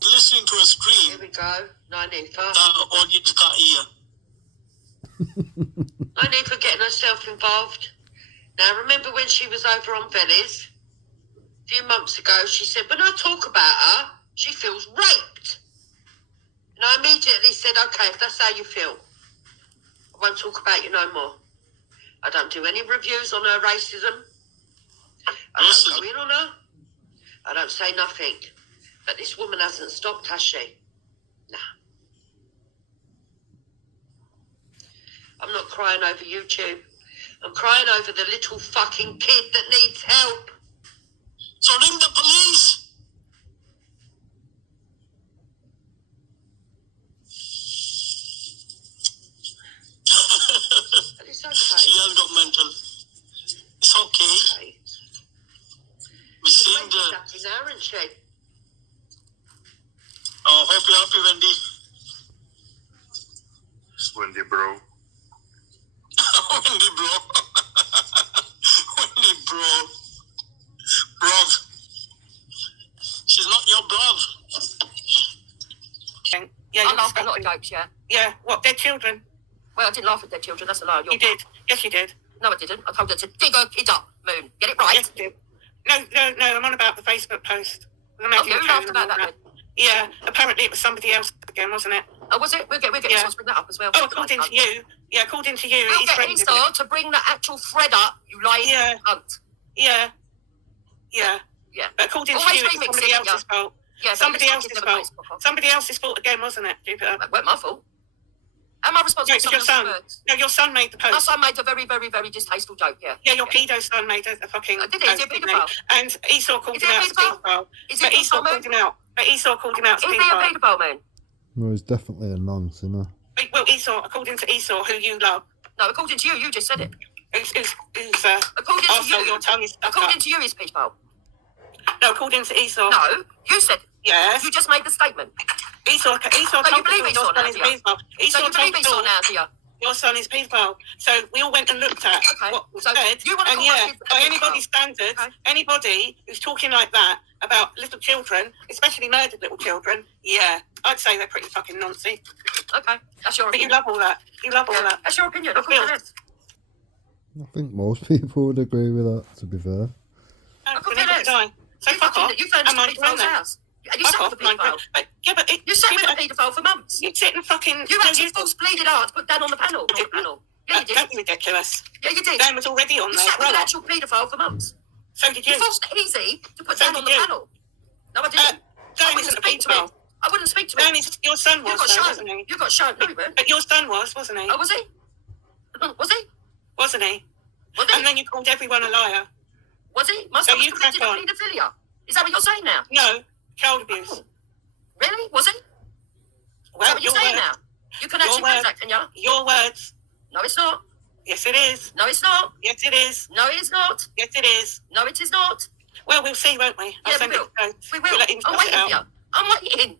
Listening to a stream. Here we go. No need for. The audience can't hear. No need for getting herself involved. Now, remember when she was over on Venice? A few months ago, she said, when I talk about her, she feels raped. And I immediately said, okay, if that's how you feel, I won't talk about you no more. I don't do any reviews on her racism. I don't go in on her. I don't say nothing. But this woman hasn't stopped, has she? Nah. I'm not crying over YouTube. I'm crying over the little fucking kid that needs help. So ring the police. It's okay. She has got mental. It's okay. We seen the... now, isn't she? Oh, hope you're happy, Wendy. Wendy, bro. Wendy, bro. Wendy, bro. Bruv. She's not your bruv. Yeah, I laughed at a lot of jokes, yeah. Yeah, what, their children? Well, I didn't laugh at their children, that's a lie. You did. Yes, you did. No, I didn't. I told her to dig her kids up, Moon. Get it right? Yes, you did. No, I'm on about the Facebook post. Oh, you laughed about that then? Yeah, apparently it was somebody else again, wasn't it? Oh, was it? We'll get Esau to bring that up as well. Oh, according to you. Yeah, according to you. We'll get Esau to bring the actual thread up, you lying cunt. Yeah. Yeah. Yeah. But according to Always you, it's remixing somebody it, else's fault. Yeah, but Somebody it's not else's giving fault. the Facebook. Somebody else's fault again, wasn't it, Jupiter? It weren't my fault. Am I responsible No, it for was your someone son. else's words? No, your son made the My post. son made a very, very, very distasteful joke, yeah. Yeah, your pedo son made a fucking Did he? Is he a post, didn't paedophile? he? And Esau called Is him he a out as a paedophile? paedophile. Is he But a Esau paedophile, called him out. But Esau called him out as a Is he a paedophile. paedophile, man? No, he's definitely a non-sinner. Well, Esau, according to Esau, who you love, No, according to you, you just said it. who's According to also you, your tongue is stuck according up. to you, he's paedophile. No, according to Esau. No, you said Yes. You just made the statement. Esau So you told believe us Esau your now, son is do you? paedophile. So Esau you believe told Esau us now, do you? your son is paedophile. So we all went and looked at what was so said. you wanna And call yeah, my kid a by paedophile? anybody's standards, anybody who's talking like that about little children, especially murdered little children, yeah, I'd say they're pretty fucking nonsense. Okay, that's your But you opinion. love all that. You love all that. That's your opinion. Of Phil. course it is. I think most people would agree with that, to be fair. Of course Neither it would is. I. So fuck off. You furnished I'm a on paedophile's then. house. And you Fuck sat off, with a paedophile. Yeah, but You sat with a paedophile for months. You sit and fucking. You had some false bleeding heart put down on the panel. Yeah, you did. Don't be ridiculous. Yeah, you did. Dan was already on You there. sat with an Grow up. actual paedophile for months. So did you. You forced Easy to put So down on did the you. panel. No, I didn't. Dan I wouldn't isn't a speak to him. paedophile. I wouldn't speak to him. Dan is, your son was, You got though, shown. wasn't he? You got shown. No, he weren't. But your son was, wasn't he? Oh, was he? Was he? Wasn't he? Was he? And then you called everyone a liar. Was he? My So son was you crack convicted of on. paedophilia. Is that what you're saying now? No, child abuse. Really? Was he? Is Well, that what you're your saying words. now? You can actually Your prove words. that, can you? Your words. No, it's not. Yes, it is. No, it's not. Yes, it is. No, it is not. Yes, it is. No, it is not. Well, we'll see, won't we? I'll Yeah, send we it will. to Joe. We We'll will. let him I'm suss it waiting for out. you. I'm waiting.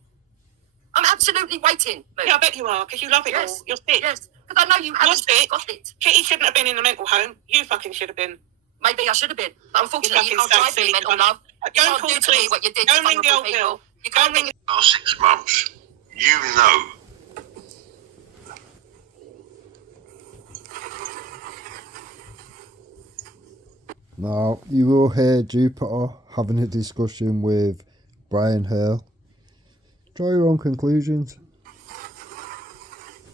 I'm absolutely waiting. Boo. Yeah, I bet you are, because you love it Yes. all. You're sick. Yes, because I know you haven't sick. got it. Kitty shouldn't have been in a mental home. You fucking should have been. Maybe I should have been. But unfortunately, you fucking can't drive silly me mental cunt. love. You Don't can't call do the to me police. what you did Don't to ring the vulnerable old people. bill. You can't Don't ring Last 6 months, you know. Now, you will hear Jupiter having a discussion with Brian Hale. Draw your own conclusions.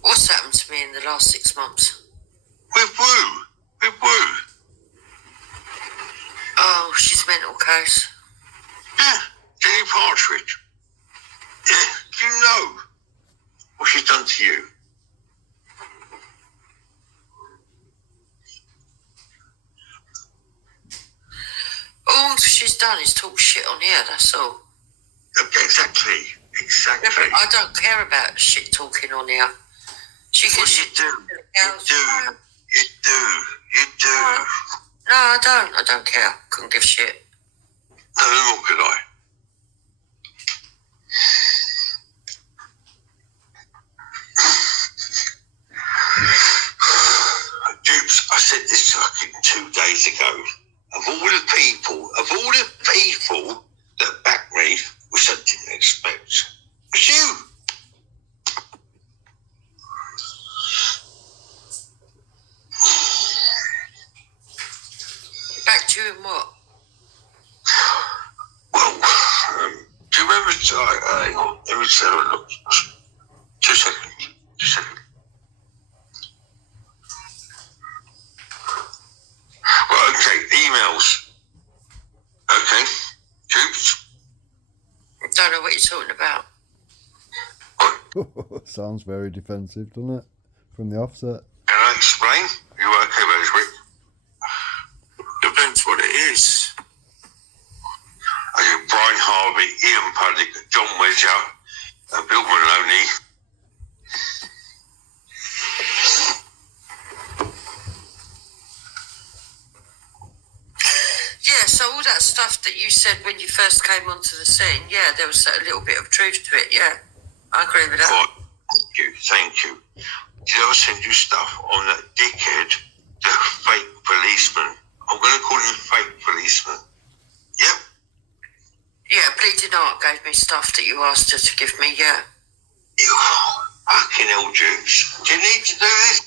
What's happened to me in the last 6 months? With Woo. With Woo. Oh, she's mental case. Yeah, Jenny Partridge. Yeah, you know what she's done to you. All she's done is talk shit on here, that's all. Exactly. Yeah, but I don't care about shit talking on here. She can Well, you do. You do. No, I don't. I don't care. Couldn't give a shit. No, nor could I. Dupes, I said this fucking 2 days ago. Of all the people that backed me, which I didn't expect, it was you. Back to you in what? Well, do you remember? Hang on, let me just have a look. 2 seconds. 2 seconds. Well, okay, emails. Okay, Dupes. Don't know what you're talking about. Sounds very defensive, doesn't it? From the offset. Can I explain? You okay, Rosewick? Depends what it is. Okay, Brian Harvey, Ian Puddick, John Wedger, Bill Maloney. Yeah, so all that stuff that you said when you first came onto the scene, yeah, there was a little bit of truth to it, yeah. I agree with that. God, thank you. Did I send you stuff on that dickhead, the fake policeman? I'm going to call him fake policeman. Yep. Yeah, Bleeding Heart gave me stuff that you asked her to give me, yeah. You fucking hell, Dukes. Do you need to do this?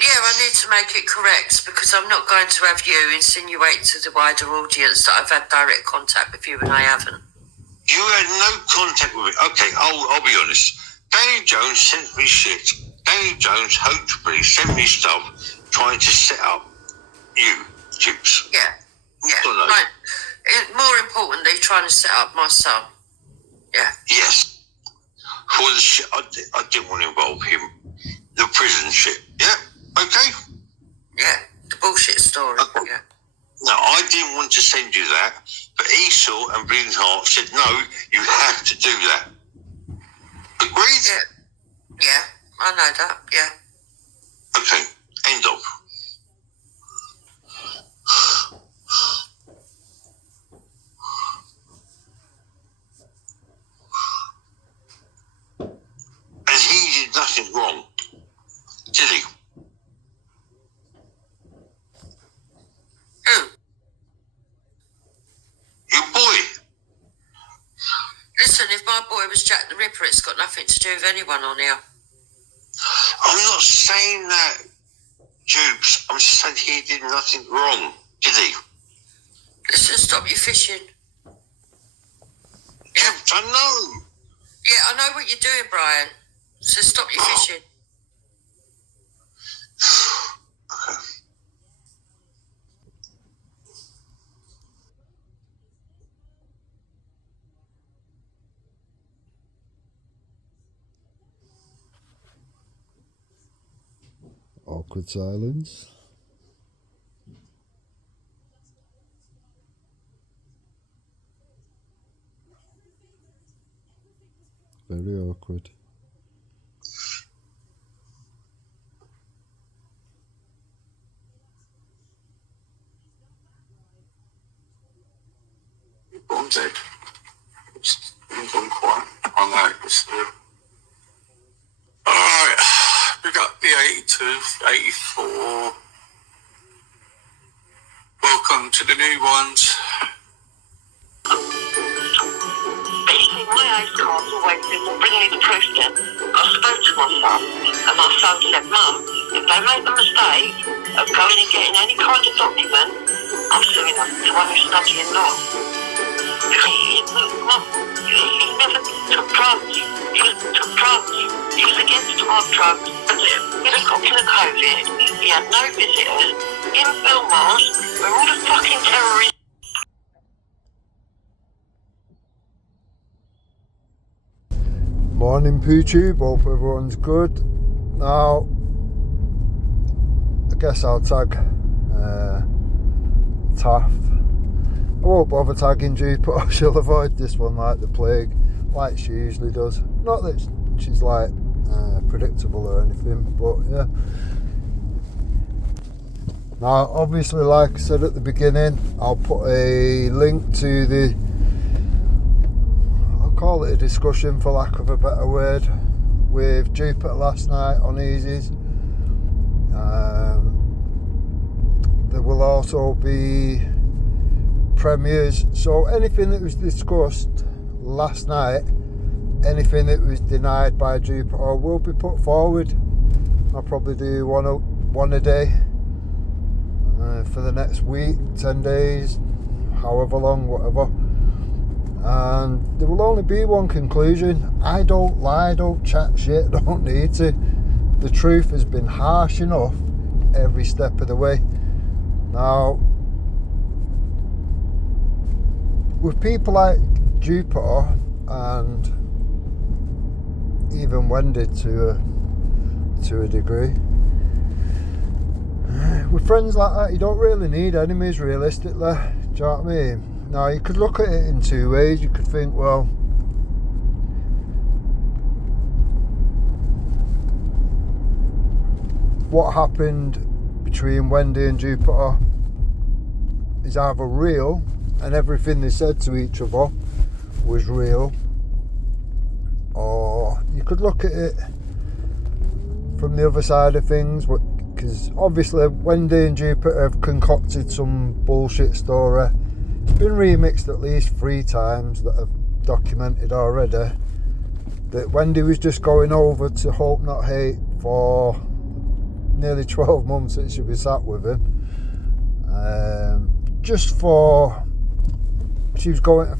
Yeah, I need to make it correct because I'm not going to have you insinuate to the wider audience that I've had direct contact with you and I haven't. You had no contact with me. Okay, I'll be honest. Danny Jones sent me shit. Danny Jones hopefully sent me stuff trying to set up you, Dukes. Yeah, Don't know. right. It's more importantly, trying to set up my son. Yeah. Yes. For the shit, I didn't want to involve him. The prison shit. Yeah. Okay. Yeah. The bullshit story. Okay. Yeah. No, I didn't want to send you that, but Esau and Bleeding Heart said, no, you have to do that. Agreed? Yeah, I know that, yeah. Okay, end of. And he did nothing wrong, did he? Who? Your boy. Listen, if my boy was Jack the Ripper, it's got nothing to do with anyone on here. I'm not saying that, Jukes. I'm saying he did nothing wrong, did he? Listen, stop your fishing. Yeah, I know. Yeah, I know what you're doing, Brian. So stop your fishing. Awkward silence. Very awkward. I'm dead. I'm gone quiet. I know it's alright, we got the 82, 84. Welcome to the new ones. But you see, my ace card's always been, well, bring me the proof then. I spoke to my son, and my son said, Mum, if they make the mistake of going and getting any kind of document, I'm suing them to one who's studying law. He never took drugs. He took drugs. He was against hard drugs. When he got killed COVID, he had no visitors. In Belmars, where all the fucking terrorists. Morning PooTube, hope everyone's good. Now, I guess I'll tag Taff. I won't bother tagging Jupiter. She'll avoid this one like the plague, like she usually does. Not that she's like predictable or anything, but yeah. Now, obviously, like I said at the beginning, I'll put a link to the, I'll call it a discussion for lack of a better word, with Jupiter last night on Easy's. There will also be premieres, so anything that was discussed last night, anything that was denied by Jupiter will be put forward. I'll probably do one a day for the next week, 10 days, however long, whatever, and there will only be one conclusion. I don't lie, don't chat shit, don't need to. The truth has been harsh enough every step of the way. Now, with people like Jupiter and even Wendy to a degree, with friends like that, you don't really need enemies realistically. Do you know what I mean? Now, you could look at it in two ways. You could think, well, what happened between Wendy and Jupiter is either real, and everything they said to each other was real, or you could look at it from the other side of things, because obviously Wendy and Jupiter have concocted some bullshit story. It's been remixed at least 3 times that I've documented already, that Wendy was just going over to Hope Not Hate for nearly 12 months that she'd be sat with him, just for she was going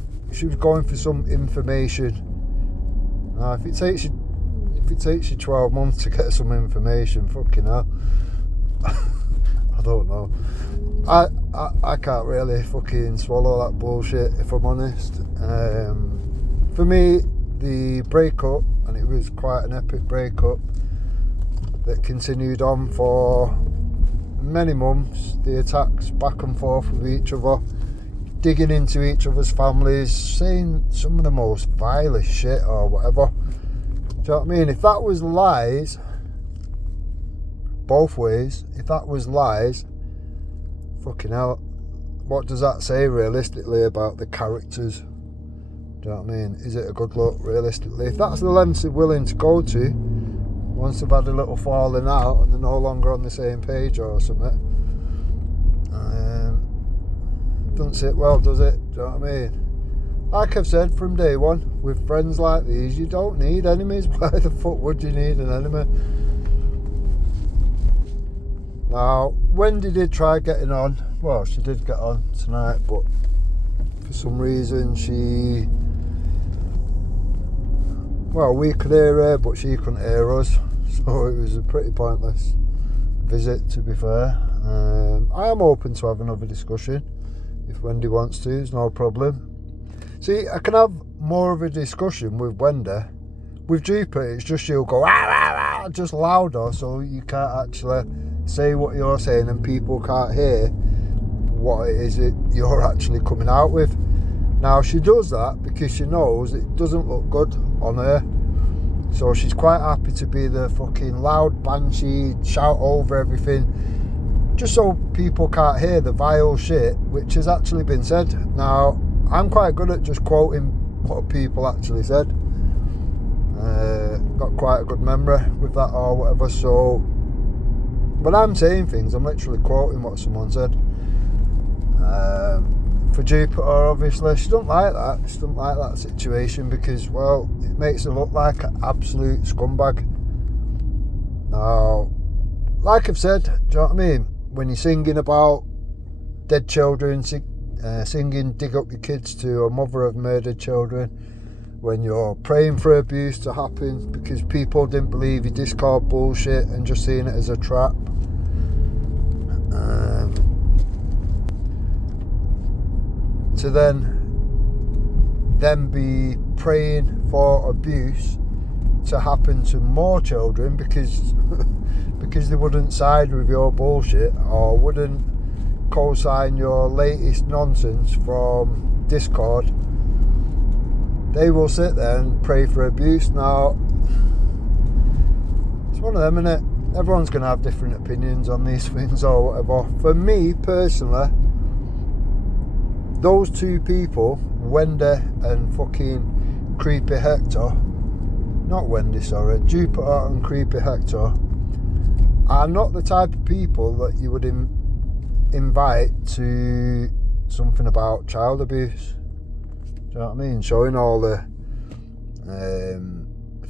for some information. Now, if it takes you 12 months to get some information, fucking hell. I don't know. I can't really fucking swallow that bullshit, if I'm honest. For me, the breakup, and it was quite an epic breakup that continued on for many months, the attacks back and forth with each other, digging into each other's families, saying some of the most vilest shit or whatever. Do you know what I mean? If that was lies, both ways, if that was lies, fucking hell, what does that say realistically about the characters? Do you know what I mean? Is it a good look realistically? If that's the lengths they're willing to go to, once they've had a little falling out and they're no longer on the same page or something, doesn't sit well, does it? Do you know what I mean? Like I've said from day one, with friends like these, you don't need enemies. Why the fuck would you need an enemy? Now, Wendy did try getting on. Well, she did get on tonight, but for some reason we could hear her, but she couldn't hear us. So it was a pretty pointless visit, to be fair. I am open to have another discussion. If Wendy wants to, it's no problem. See, I can have more of a discussion with Wendy. With Jupiter, it's just she'll go, just louder, so you can't actually say what you're saying and people can't hear what it is that you're actually coming out with. Now, she does that because she knows it doesn't look good on her. So she's quite happy to be the fucking loud banshee, shout over everything, just so people can't hear the vile shit which has actually been said. Now, I'm quite good at just quoting what people actually said. Got quite a good memory with that or whatever, so when I'm saying things, I'm literally quoting what someone said. For Jupiter, obviously, she don't like that. She don't like that situation because, well, it makes her look like an absolute scumbag. Now, like I've said, do you know what I mean? When you're singing about dead children, singing "Dig Up Your Kids" to a mother of murdered children, when you're praying for abuse to happen because people didn't believe your Discord bullshit and just seeing it as a trap. To then be praying for abuse to happen to more children because they wouldn't side with your bullshit or wouldn't co-sign your latest nonsense from Discord. They will sit there and pray for abuse. Now, it's one of them, innit? Everyone's going to have different opinions on these things or whatever. For me, personally, those two people, Wendy and fucking Creepy Hector, not Wendy, sorry, Jupiter and Creepy Hector, are not the type of people that you would invite to something about child abuse. Do you know what I mean? Showing all the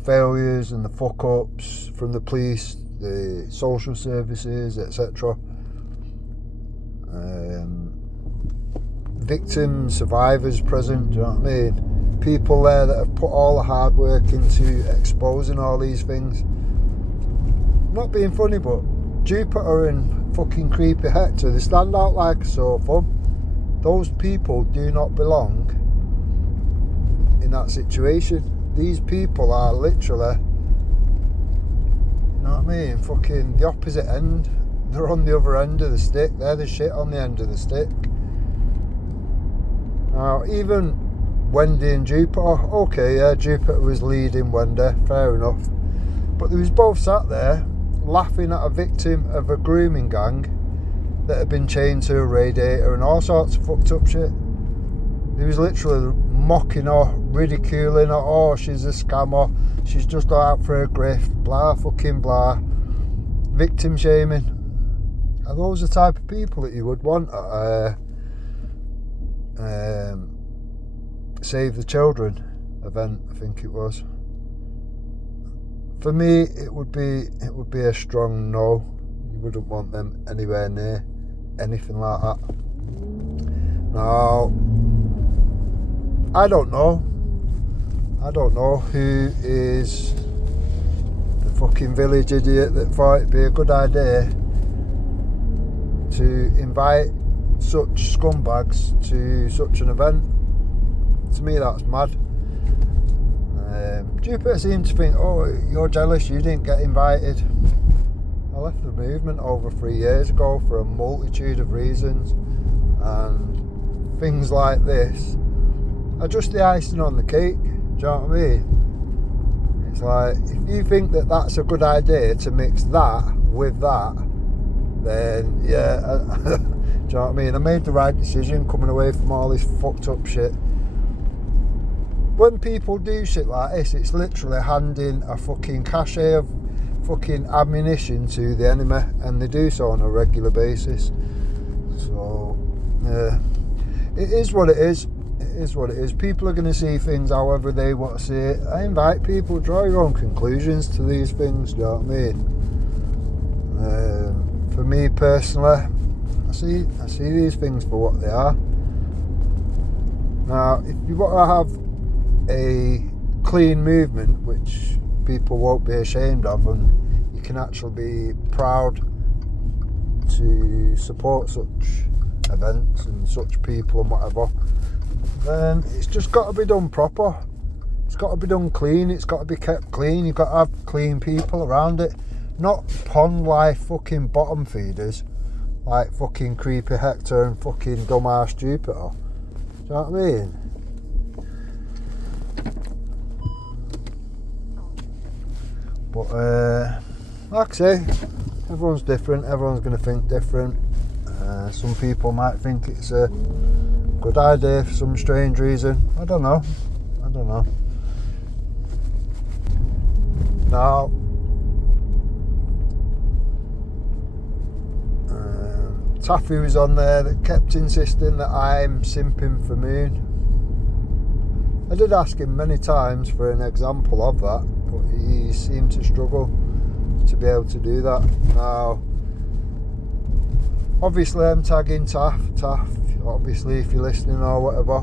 failures and the fuck-ups from the police, the social services, etc. Victims, survivors present, do you know what I mean? People there that have put all the hard work into exposing all these things. Not being funny, but Jupiter and fucking Creepy Hector, they stand out like a sore thumb. Those people do not belong in that situation. These people are literally, you know what I mean, fucking the opposite end. They're on the other end of the stick. They're the shit on the end of the stick. Now, even Wendy and Jupiter, okay, yeah, Jupiter was leading Wendy, fair enough. But they was both sat there laughing at a victim of a grooming gang that had been chained to a radiator and all sorts of fucked up shit. They was literally mocking her, ridiculing her, oh, she's a scammer, she's just out for a grift, blah fucking blah. Victim shaming. Are those the type of people that you would want at Save the Children event, I think it was. For me, it would be a strong no. You wouldn't want them anywhere near anything like that. Now, I don't know who is the fucking village idiot that thought it'd be a good idea to invite such scumbags to such an event. To me, that's mad. Jupiter seemed to think, oh, you're jealous, you didn't get invited. I left the movement over 3 years ago for a multitude of reasons, and things like this are just the icing on the cake. Do you know what I mean? It's like, if you think that that's a good idea to mix that with that, then yeah, do you know what I mean? I made the right decision coming away from all this fucked up shit. When people do shit like this, it's literally handing a fucking cachet of fucking ammunition to the enemy, and they do so on a regular basis. So yeah, it is what it is. It is what it is. People are going to see things however they want to see it. I invite people to draw your own conclusions to these things. Do you know what I mean? For me personally, I see these things for what they are. Now, if you want to have a clean movement, which people won't be ashamed of, and you can actually be proud to support such events and such people and whatever, then it's just got to be done proper. It's got to be done clean. It's got to be kept clean. You've got to have clean people around it, not pond life fucking bottom feeders like fucking creepy Hector and fucking dumbass Jupiter. Do you know what I mean? But like I say, everyone's different, everyone's going to think different. Some people might think it's a good idea for some strange reason. I don't know. Now, Taffy was on there that kept insisting that I'm simping for Moon. I did ask him many times for an example of that, but he seemed to struggle to be able to do that. Now, obviously I'm tagging Taff, obviously if you're listening or whatever.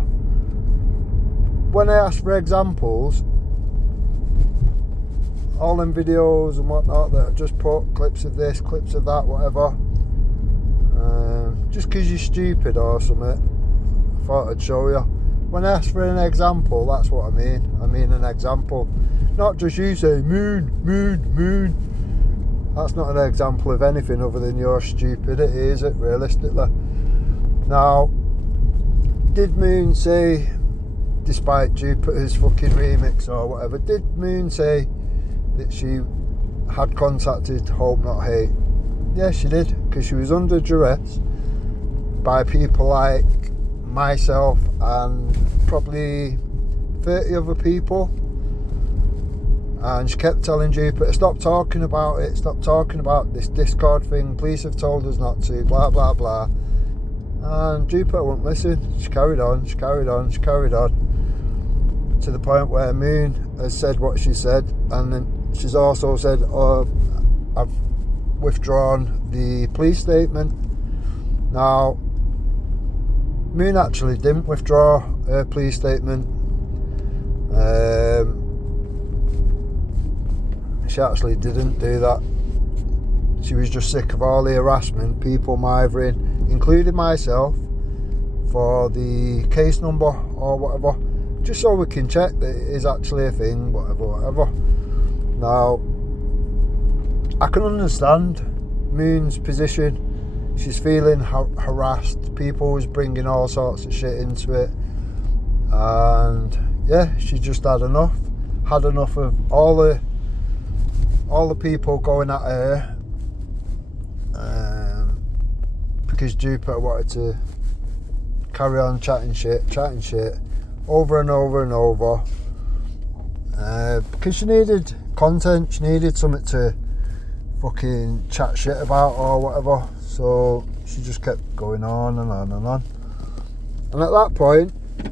When I ask for examples, all them videos and whatnot that I just put, clips of this, clips of that, whatever, just because you're stupid or something, I thought I'd show you. When I ask for an example, that's what I mean. I mean an example. Not just you saying moon. That's not an example of anything other than your stupidity, is it, realistically? Now, did Moon say, despite Jupiter's fucking remix or whatever, did Moon say that she had contacted Hope Not Hate? Yeah, she did, because she was under duress by people like myself and probably 30 other people, and she kept telling Jupiter, stop talking about it, stop talking about this Discord thing, police have told us not to, blah blah blah. And Jupiter wouldn't listen. She carried on to the point where Moon has said what she said, and then she's also said, oh, I've withdrawn the police statement. Now, Moon actually didn't withdraw her police statement. She actually didn't do that. She was just sick of all the harassment, people mithering, including myself, for the case number or whatever, just so we can check that it is actually a thing, whatever. Now, I can understand Moon's position. She's feeling harassed. People was bringing all sorts of shit into it, and yeah, she just had enough of all the people going at her, because Jupiter wanted to carry on chatting shit over and over, because she needed content, she needed something to fucking chat shit about or whatever. So she just kept going on and on. And at that point, do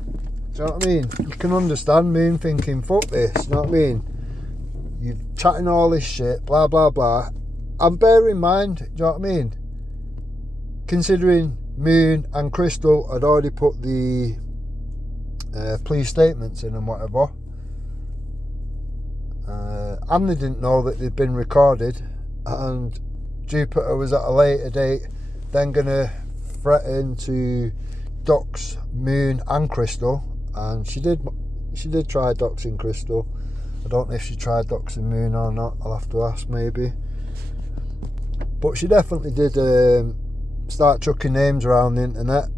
you know what I mean? You can understand Moon thinking, fuck this, you know what I mean? You're chatting all this shit, blah blah blah. And bear in mind, do you know what I mean? Considering Moon and Crystal had already put the police statements in and whatever, and they didn't know that they'd been recorded, and Jupiter was at a later date then going to threaten to dox Moon and Crystal, and she did try doxing Crystal. I don't know if she tried doxing Moon or not, I'll have to ask maybe. But she definitely did start chucking names around the internet.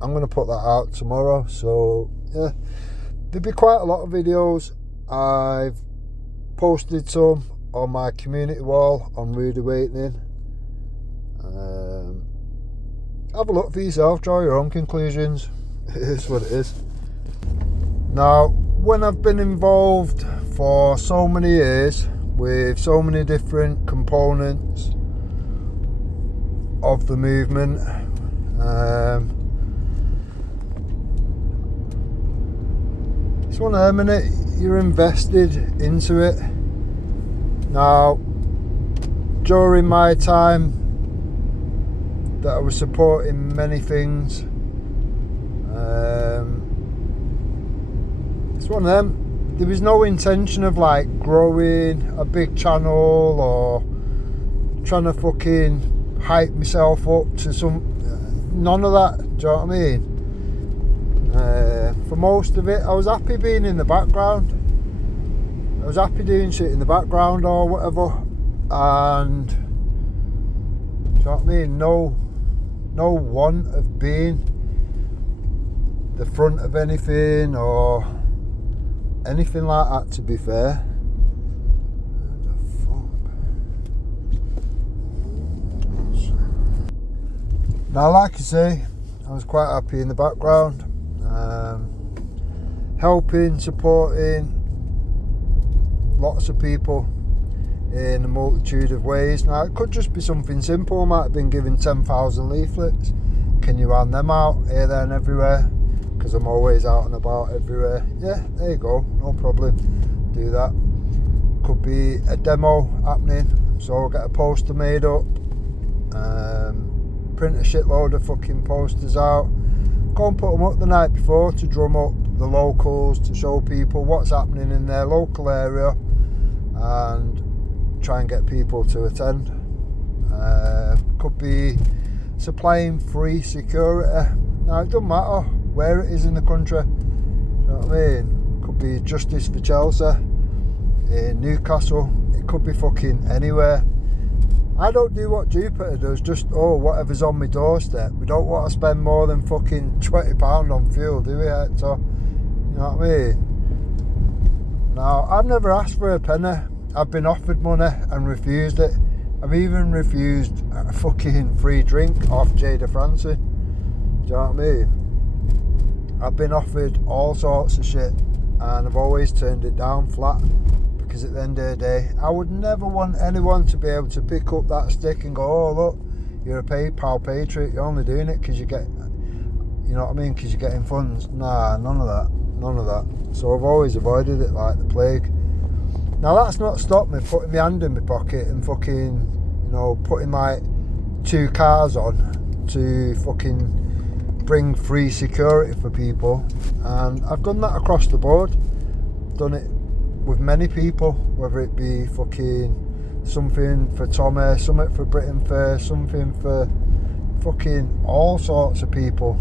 I'm going to put that out tomorrow, so yeah, there'll be quite a lot of videos. I've posted some on my community wall on Rude Awakening. Have a look for yourself, draw your own conclusions. It is what it is. Now, when I've been involved for so many years with so many different components of the movement, it's one of them, innit? You're invested into it. Now, during my time that I was supporting many things, it's one of them. There was no intention of like growing a big channel or trying to fucking hype myself up to some, none of that, do you know what I mean? For most of it, I was happy being in the background. I was happy doing shit in the background or whatever, and do you know what I mean? No want of being the front of anything or anything like that, to be fair. What the fuck? Now, like I say, I was quite happy in the background, helping, supporting lots of people in a multitude of ways. Now, it could just be something simple. I might have been given 10,000 leaflets. Can you hand them out here, there and everywhere? Because I'm always out and about everywhere. Yeah, there you go, no problem, do that. Could be a demo happening, so I'll get a poster made up, print a shitload of fucking posters out, go and put them up the night before to drum up the locals, to show people what's happening in their local area and try and get people to attend. Could be supplying free security. Now, it doesn't matter where it is in the country, you know what I mean? Could be Justice for Chelsea in Newcastle, it could be fucking anywhere. I don't do what Jupiter does, just whatever's on my doorstep. We don't want to spend more than fucking £20 on fuel, do we, Hector? You know what I mean? Now, I've never asked for a penny. I've been offered money and refused it. I've even refused a fucking free drink off Jada Francie. Do you know what I mean? I've been offered all sorts of shit and I've always turned it down flat, because at the end of the day, I would never want anyone to be able to pick up that stick and go, oh look, you're a PayPal patriot, you're only doing it because you get, you know what I mean, because you're getting funds. Nah, none of that. So I've always avoided it like the plague. Now, that's not stopped me putting my hand in my pocket and fucking, you know, putting like 2 cars on to fucking bring free security for people, and I've done that across the board. Done it with many people, whether it be fucking something for Tommy, something for Britain First, something for fucking all sorts of people,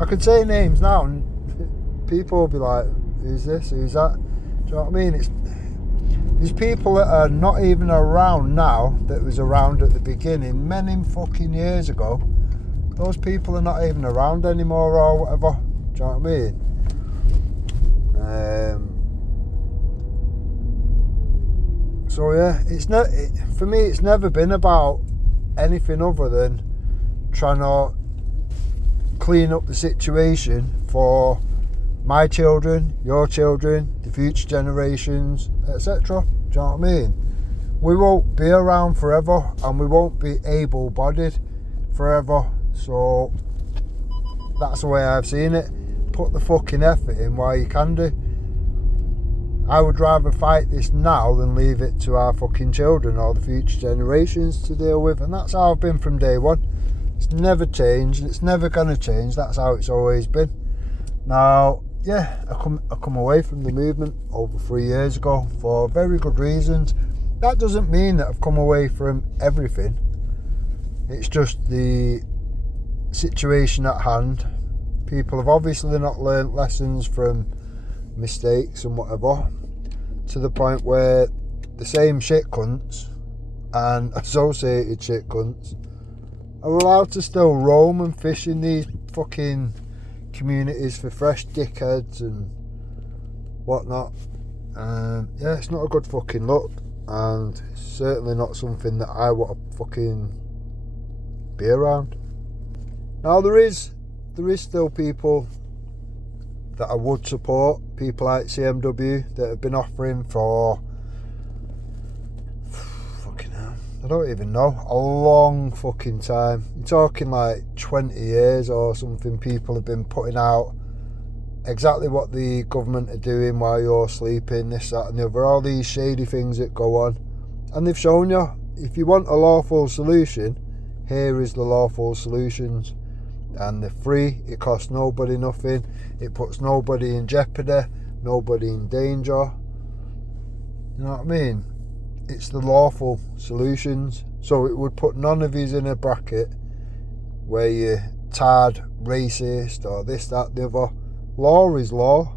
I could say names now and people will be like, who's this, who's that? Do you know what I mean? There's people that are not even around now that was around at the beginning many fucking years ago. Those people are not even around anymore or whatever. Do you know what I mean? So yeah, for me, it's never been about anything other than trying to clean up the situation for my children, your children, the future generations, etc. Do you know what I mean? We won't be around forever and we won't be able-bodied forever. So that's the way I've seen it. Put the fucking effort in while you can do. I would rather fight this now than leave it to our fucking children or the future generations to deal with, and that's how I've been from day one. It's never changed, it's never going to change, that's how it's always been. Now, yeah, I come away from the movement over 3 years ago for very good reasons. That doesn't mean that I've come away from everything. It's just the situation at hand. People have obviously not learnt lessons from mistakes and whatever, to the point where the same shit cunts and associated shit cunts are allowed to still roam and fish in these fucking communities for fresh dickheads and whatnot. Yeah, it's not a good fucking look, and it's certainly not something that I want to fucking be around. Now there is still people that I would support, people like CMW that have been offering for fucking hell, I don't even know, a long fucking time. You're talking like 20 years or something. People have been putting out exactly what the government are doing while you're sleeping, this, that and the other, all these shady things that go on, and they've shown you, if you want a lawful solution, here is the lawful solutions. And they're free, it costs nobody nothing, it puts nobody in jeopardy, nobody in danger. You know what I mean? It's the lawful solutions. So it would put none of yous in a bracket where you're tarred racist or this, that, the other. Law is law.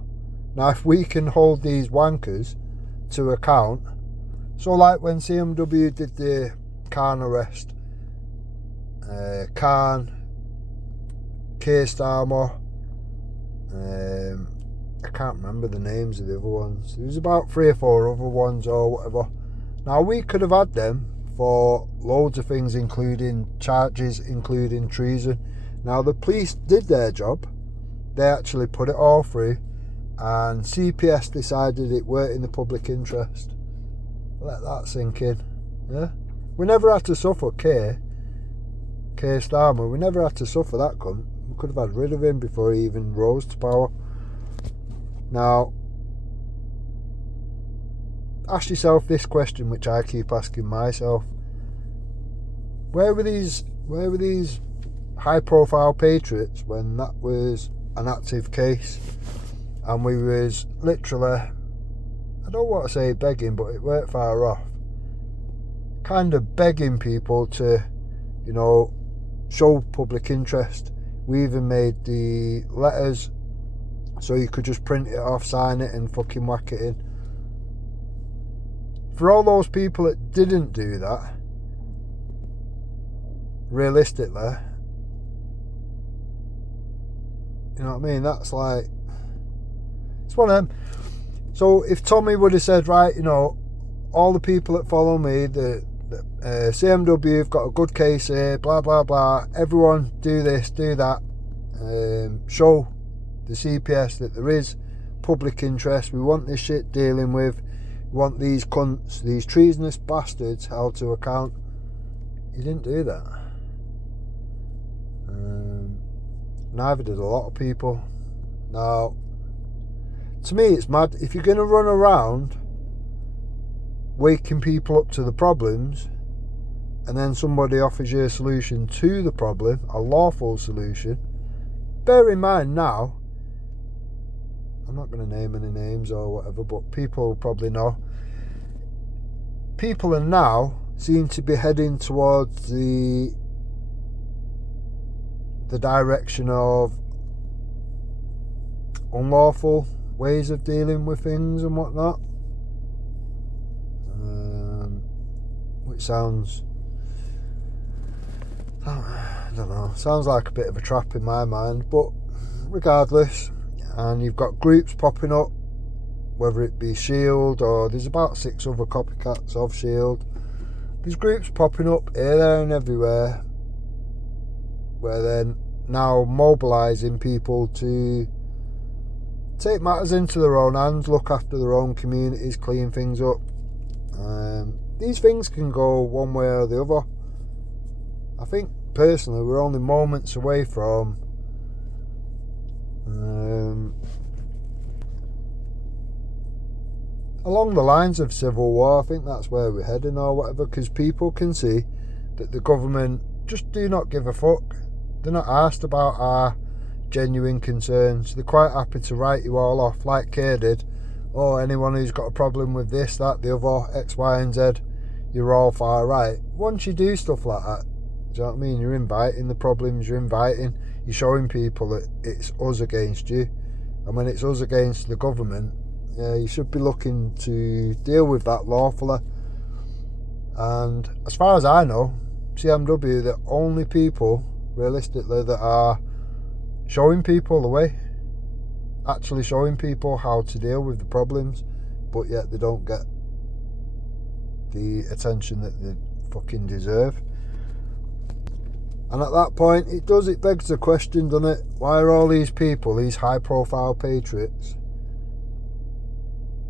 Now if we can hold these wankers to account, so like when CMW did the Khan arrest, Khan, Keir Starmer, I can't remember the names of the other ones. There was about 3 or 4 other ones or whatever. Now we could have had them for loads of things, including charges, including treason. Now the police did their job. They actually put it all through, and CPS decided it weren't in the public interest. Let that sink in. Yeah, we never had to suffer Keir Starmer. We never had to suffer that cunt. We could have had rid of him before he even rose to power. Now, ask yourself this question, which I keep asking myself: where were these high-profile patriots when that was an active case, and we was literally, I don't want to say begging, but it weren't far off, kind of begging people to, you know, show public interest. We even made the letters so you could just print it off, sign it and fucking whack it in. For all those people that didn't do that, realistically, you know what I mean, that's like, it's one of them. So if Tommy would have said, right, you know, all the people that follow me, the CMW have got a good case here, blah blah blah, everyone do this, do that, show the CPS that there is public interest, we want this shit dealing with, we want these cunts, these treasonous bastards held to account. He didn't do that. Neither did a lot of people. Now, to me it's mad. If you're going to run around waking people up to the problems, and then somebody offers you a solution to the problem, a lawful solution, bear in mind now, I'm not going to name any names or whatever, but people probably know, people are now seem to be heading towards the direction of unlawful ways of dealing with things and whatnot, which sounds, I don't know, sounds like a bit of a trap in my mind, but regardless. And you've got groups popping up, whether it be Shield or there's about 6 other copycats of Shield. There's groups popping up here, there and everywhere, where they're now mobilising people to take matters into their own hands, look after their own communities, clean things up. These things can go one way or the other. I think personally we're only moments away from along the lines of civil war. I think that's where we're heading or whatever, because people can see that the government just do not give a fuck. They're not asked about our genuine concerns. They're quite happy to write you all off like Keir did. Oh, anyone who's got a problem with this, that, the other, X, Y and Z, you're all far right. Once you do stuff like that, Do you know what I mean? You're inviting the problems, you're showing people that it's us against you. And when it's us against the government, you should be looking to deal with that lawfully. And as far as I know, CMW are the only people, realistically, that are showing people the way. Actually showing people how to deal with the problems, but yet they don't get the attention that they fucking deserve. And at that point, it begs the question, doesn't it? Why are all these people, these high-profile patriots,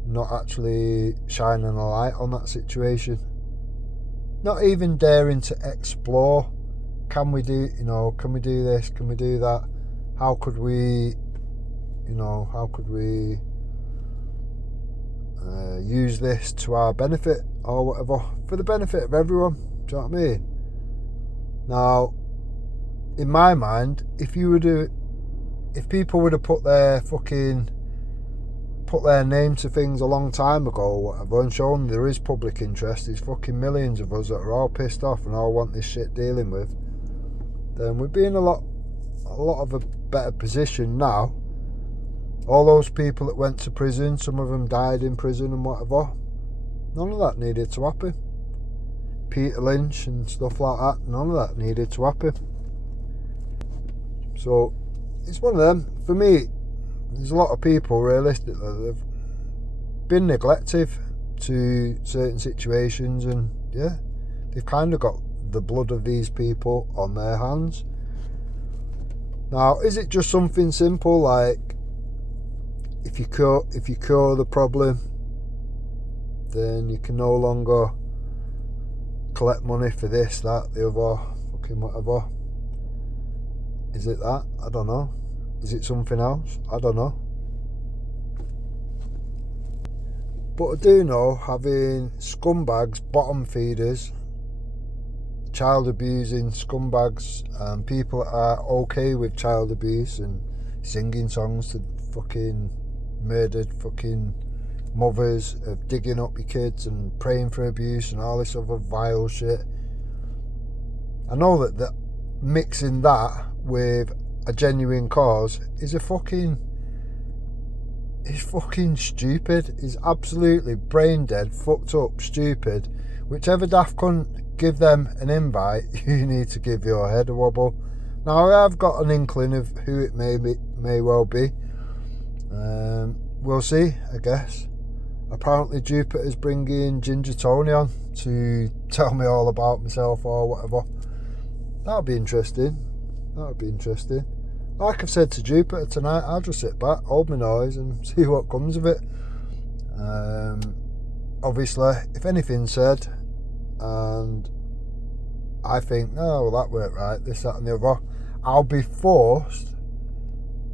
not actually shining a light on that situation? Not even daring to explore. Can we do this? Can we do that? How could we use this to our benefit or whatever, for the benefit of everyone? Do you know what I mean? Now, in my mind, if people would have put their name to things a long time ago or whatever, and shown there is public interest, there's fucking millions of us that are all pissed off and all want this shit dealing with, then we'd be in a lot of a better position now. All those people that went to prison, some of them died in prison and whatever, none of that needed to happen. Peter Lynch and stuff like that, none of that needed to happen. So it's one of them. For me, there's a lot of people realistically that have been neglective to certain situations, and yeah, they've kind of got the blood of these people on their hands. Now, is it just something simple like if you cure the problem, then you can no longer collect money for this, that, the other, fucking whatever? Is it that? I don't know. Is it something else? I don't know. But I do know, having scumbags, bottom feeders, child abusing scumbags, and people that are okay with child abuse and singing songs to fucking murdered fucking mothers, of digging up your kids and praying for abuse and all this other vile shit. I know that mixing that with a genuine cause is fucking stupid. Is absolutely brain dead, fucked up, stupid. Whichever daft cunt give them an invite, you need to give your head a wobble. Now, I've got an inkling of who it may well be. We'll see, I guess. Apparently Jupiter's bringing Ginger Tony on to tell me all about myself or whatever. That'll be interesting. Like I've said to Jupiter tonight, I'll just sit back, hold my noise and see what comes of it. Obviously, if anything's said and I think, no, well, that weren't right, this, that and the other, I'll be forced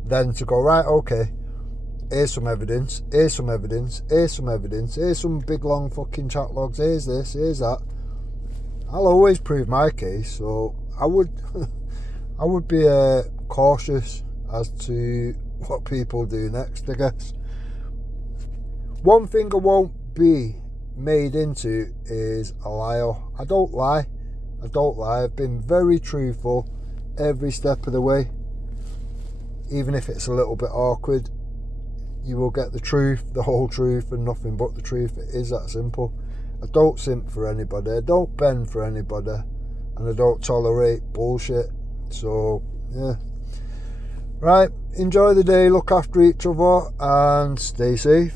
then to go, right, okay, here's some evidence, here's some big long fucking chat logs, here's this, here's that. I'll always prove my case, so I would be cautious as to what people do next, I guess. One thing I won't be made into is a liar. I don't lie. I've been very truthful every step of the way. Even if it's a little bit awkward, you will get the truth, the whole truth, and nothing but the truth. It is that simple. I don't simp for anybody, I don't bend for anybody, and I don't tolerate bullshit. So, yeah. Right, enjoy the day, look after each other, and stay safe.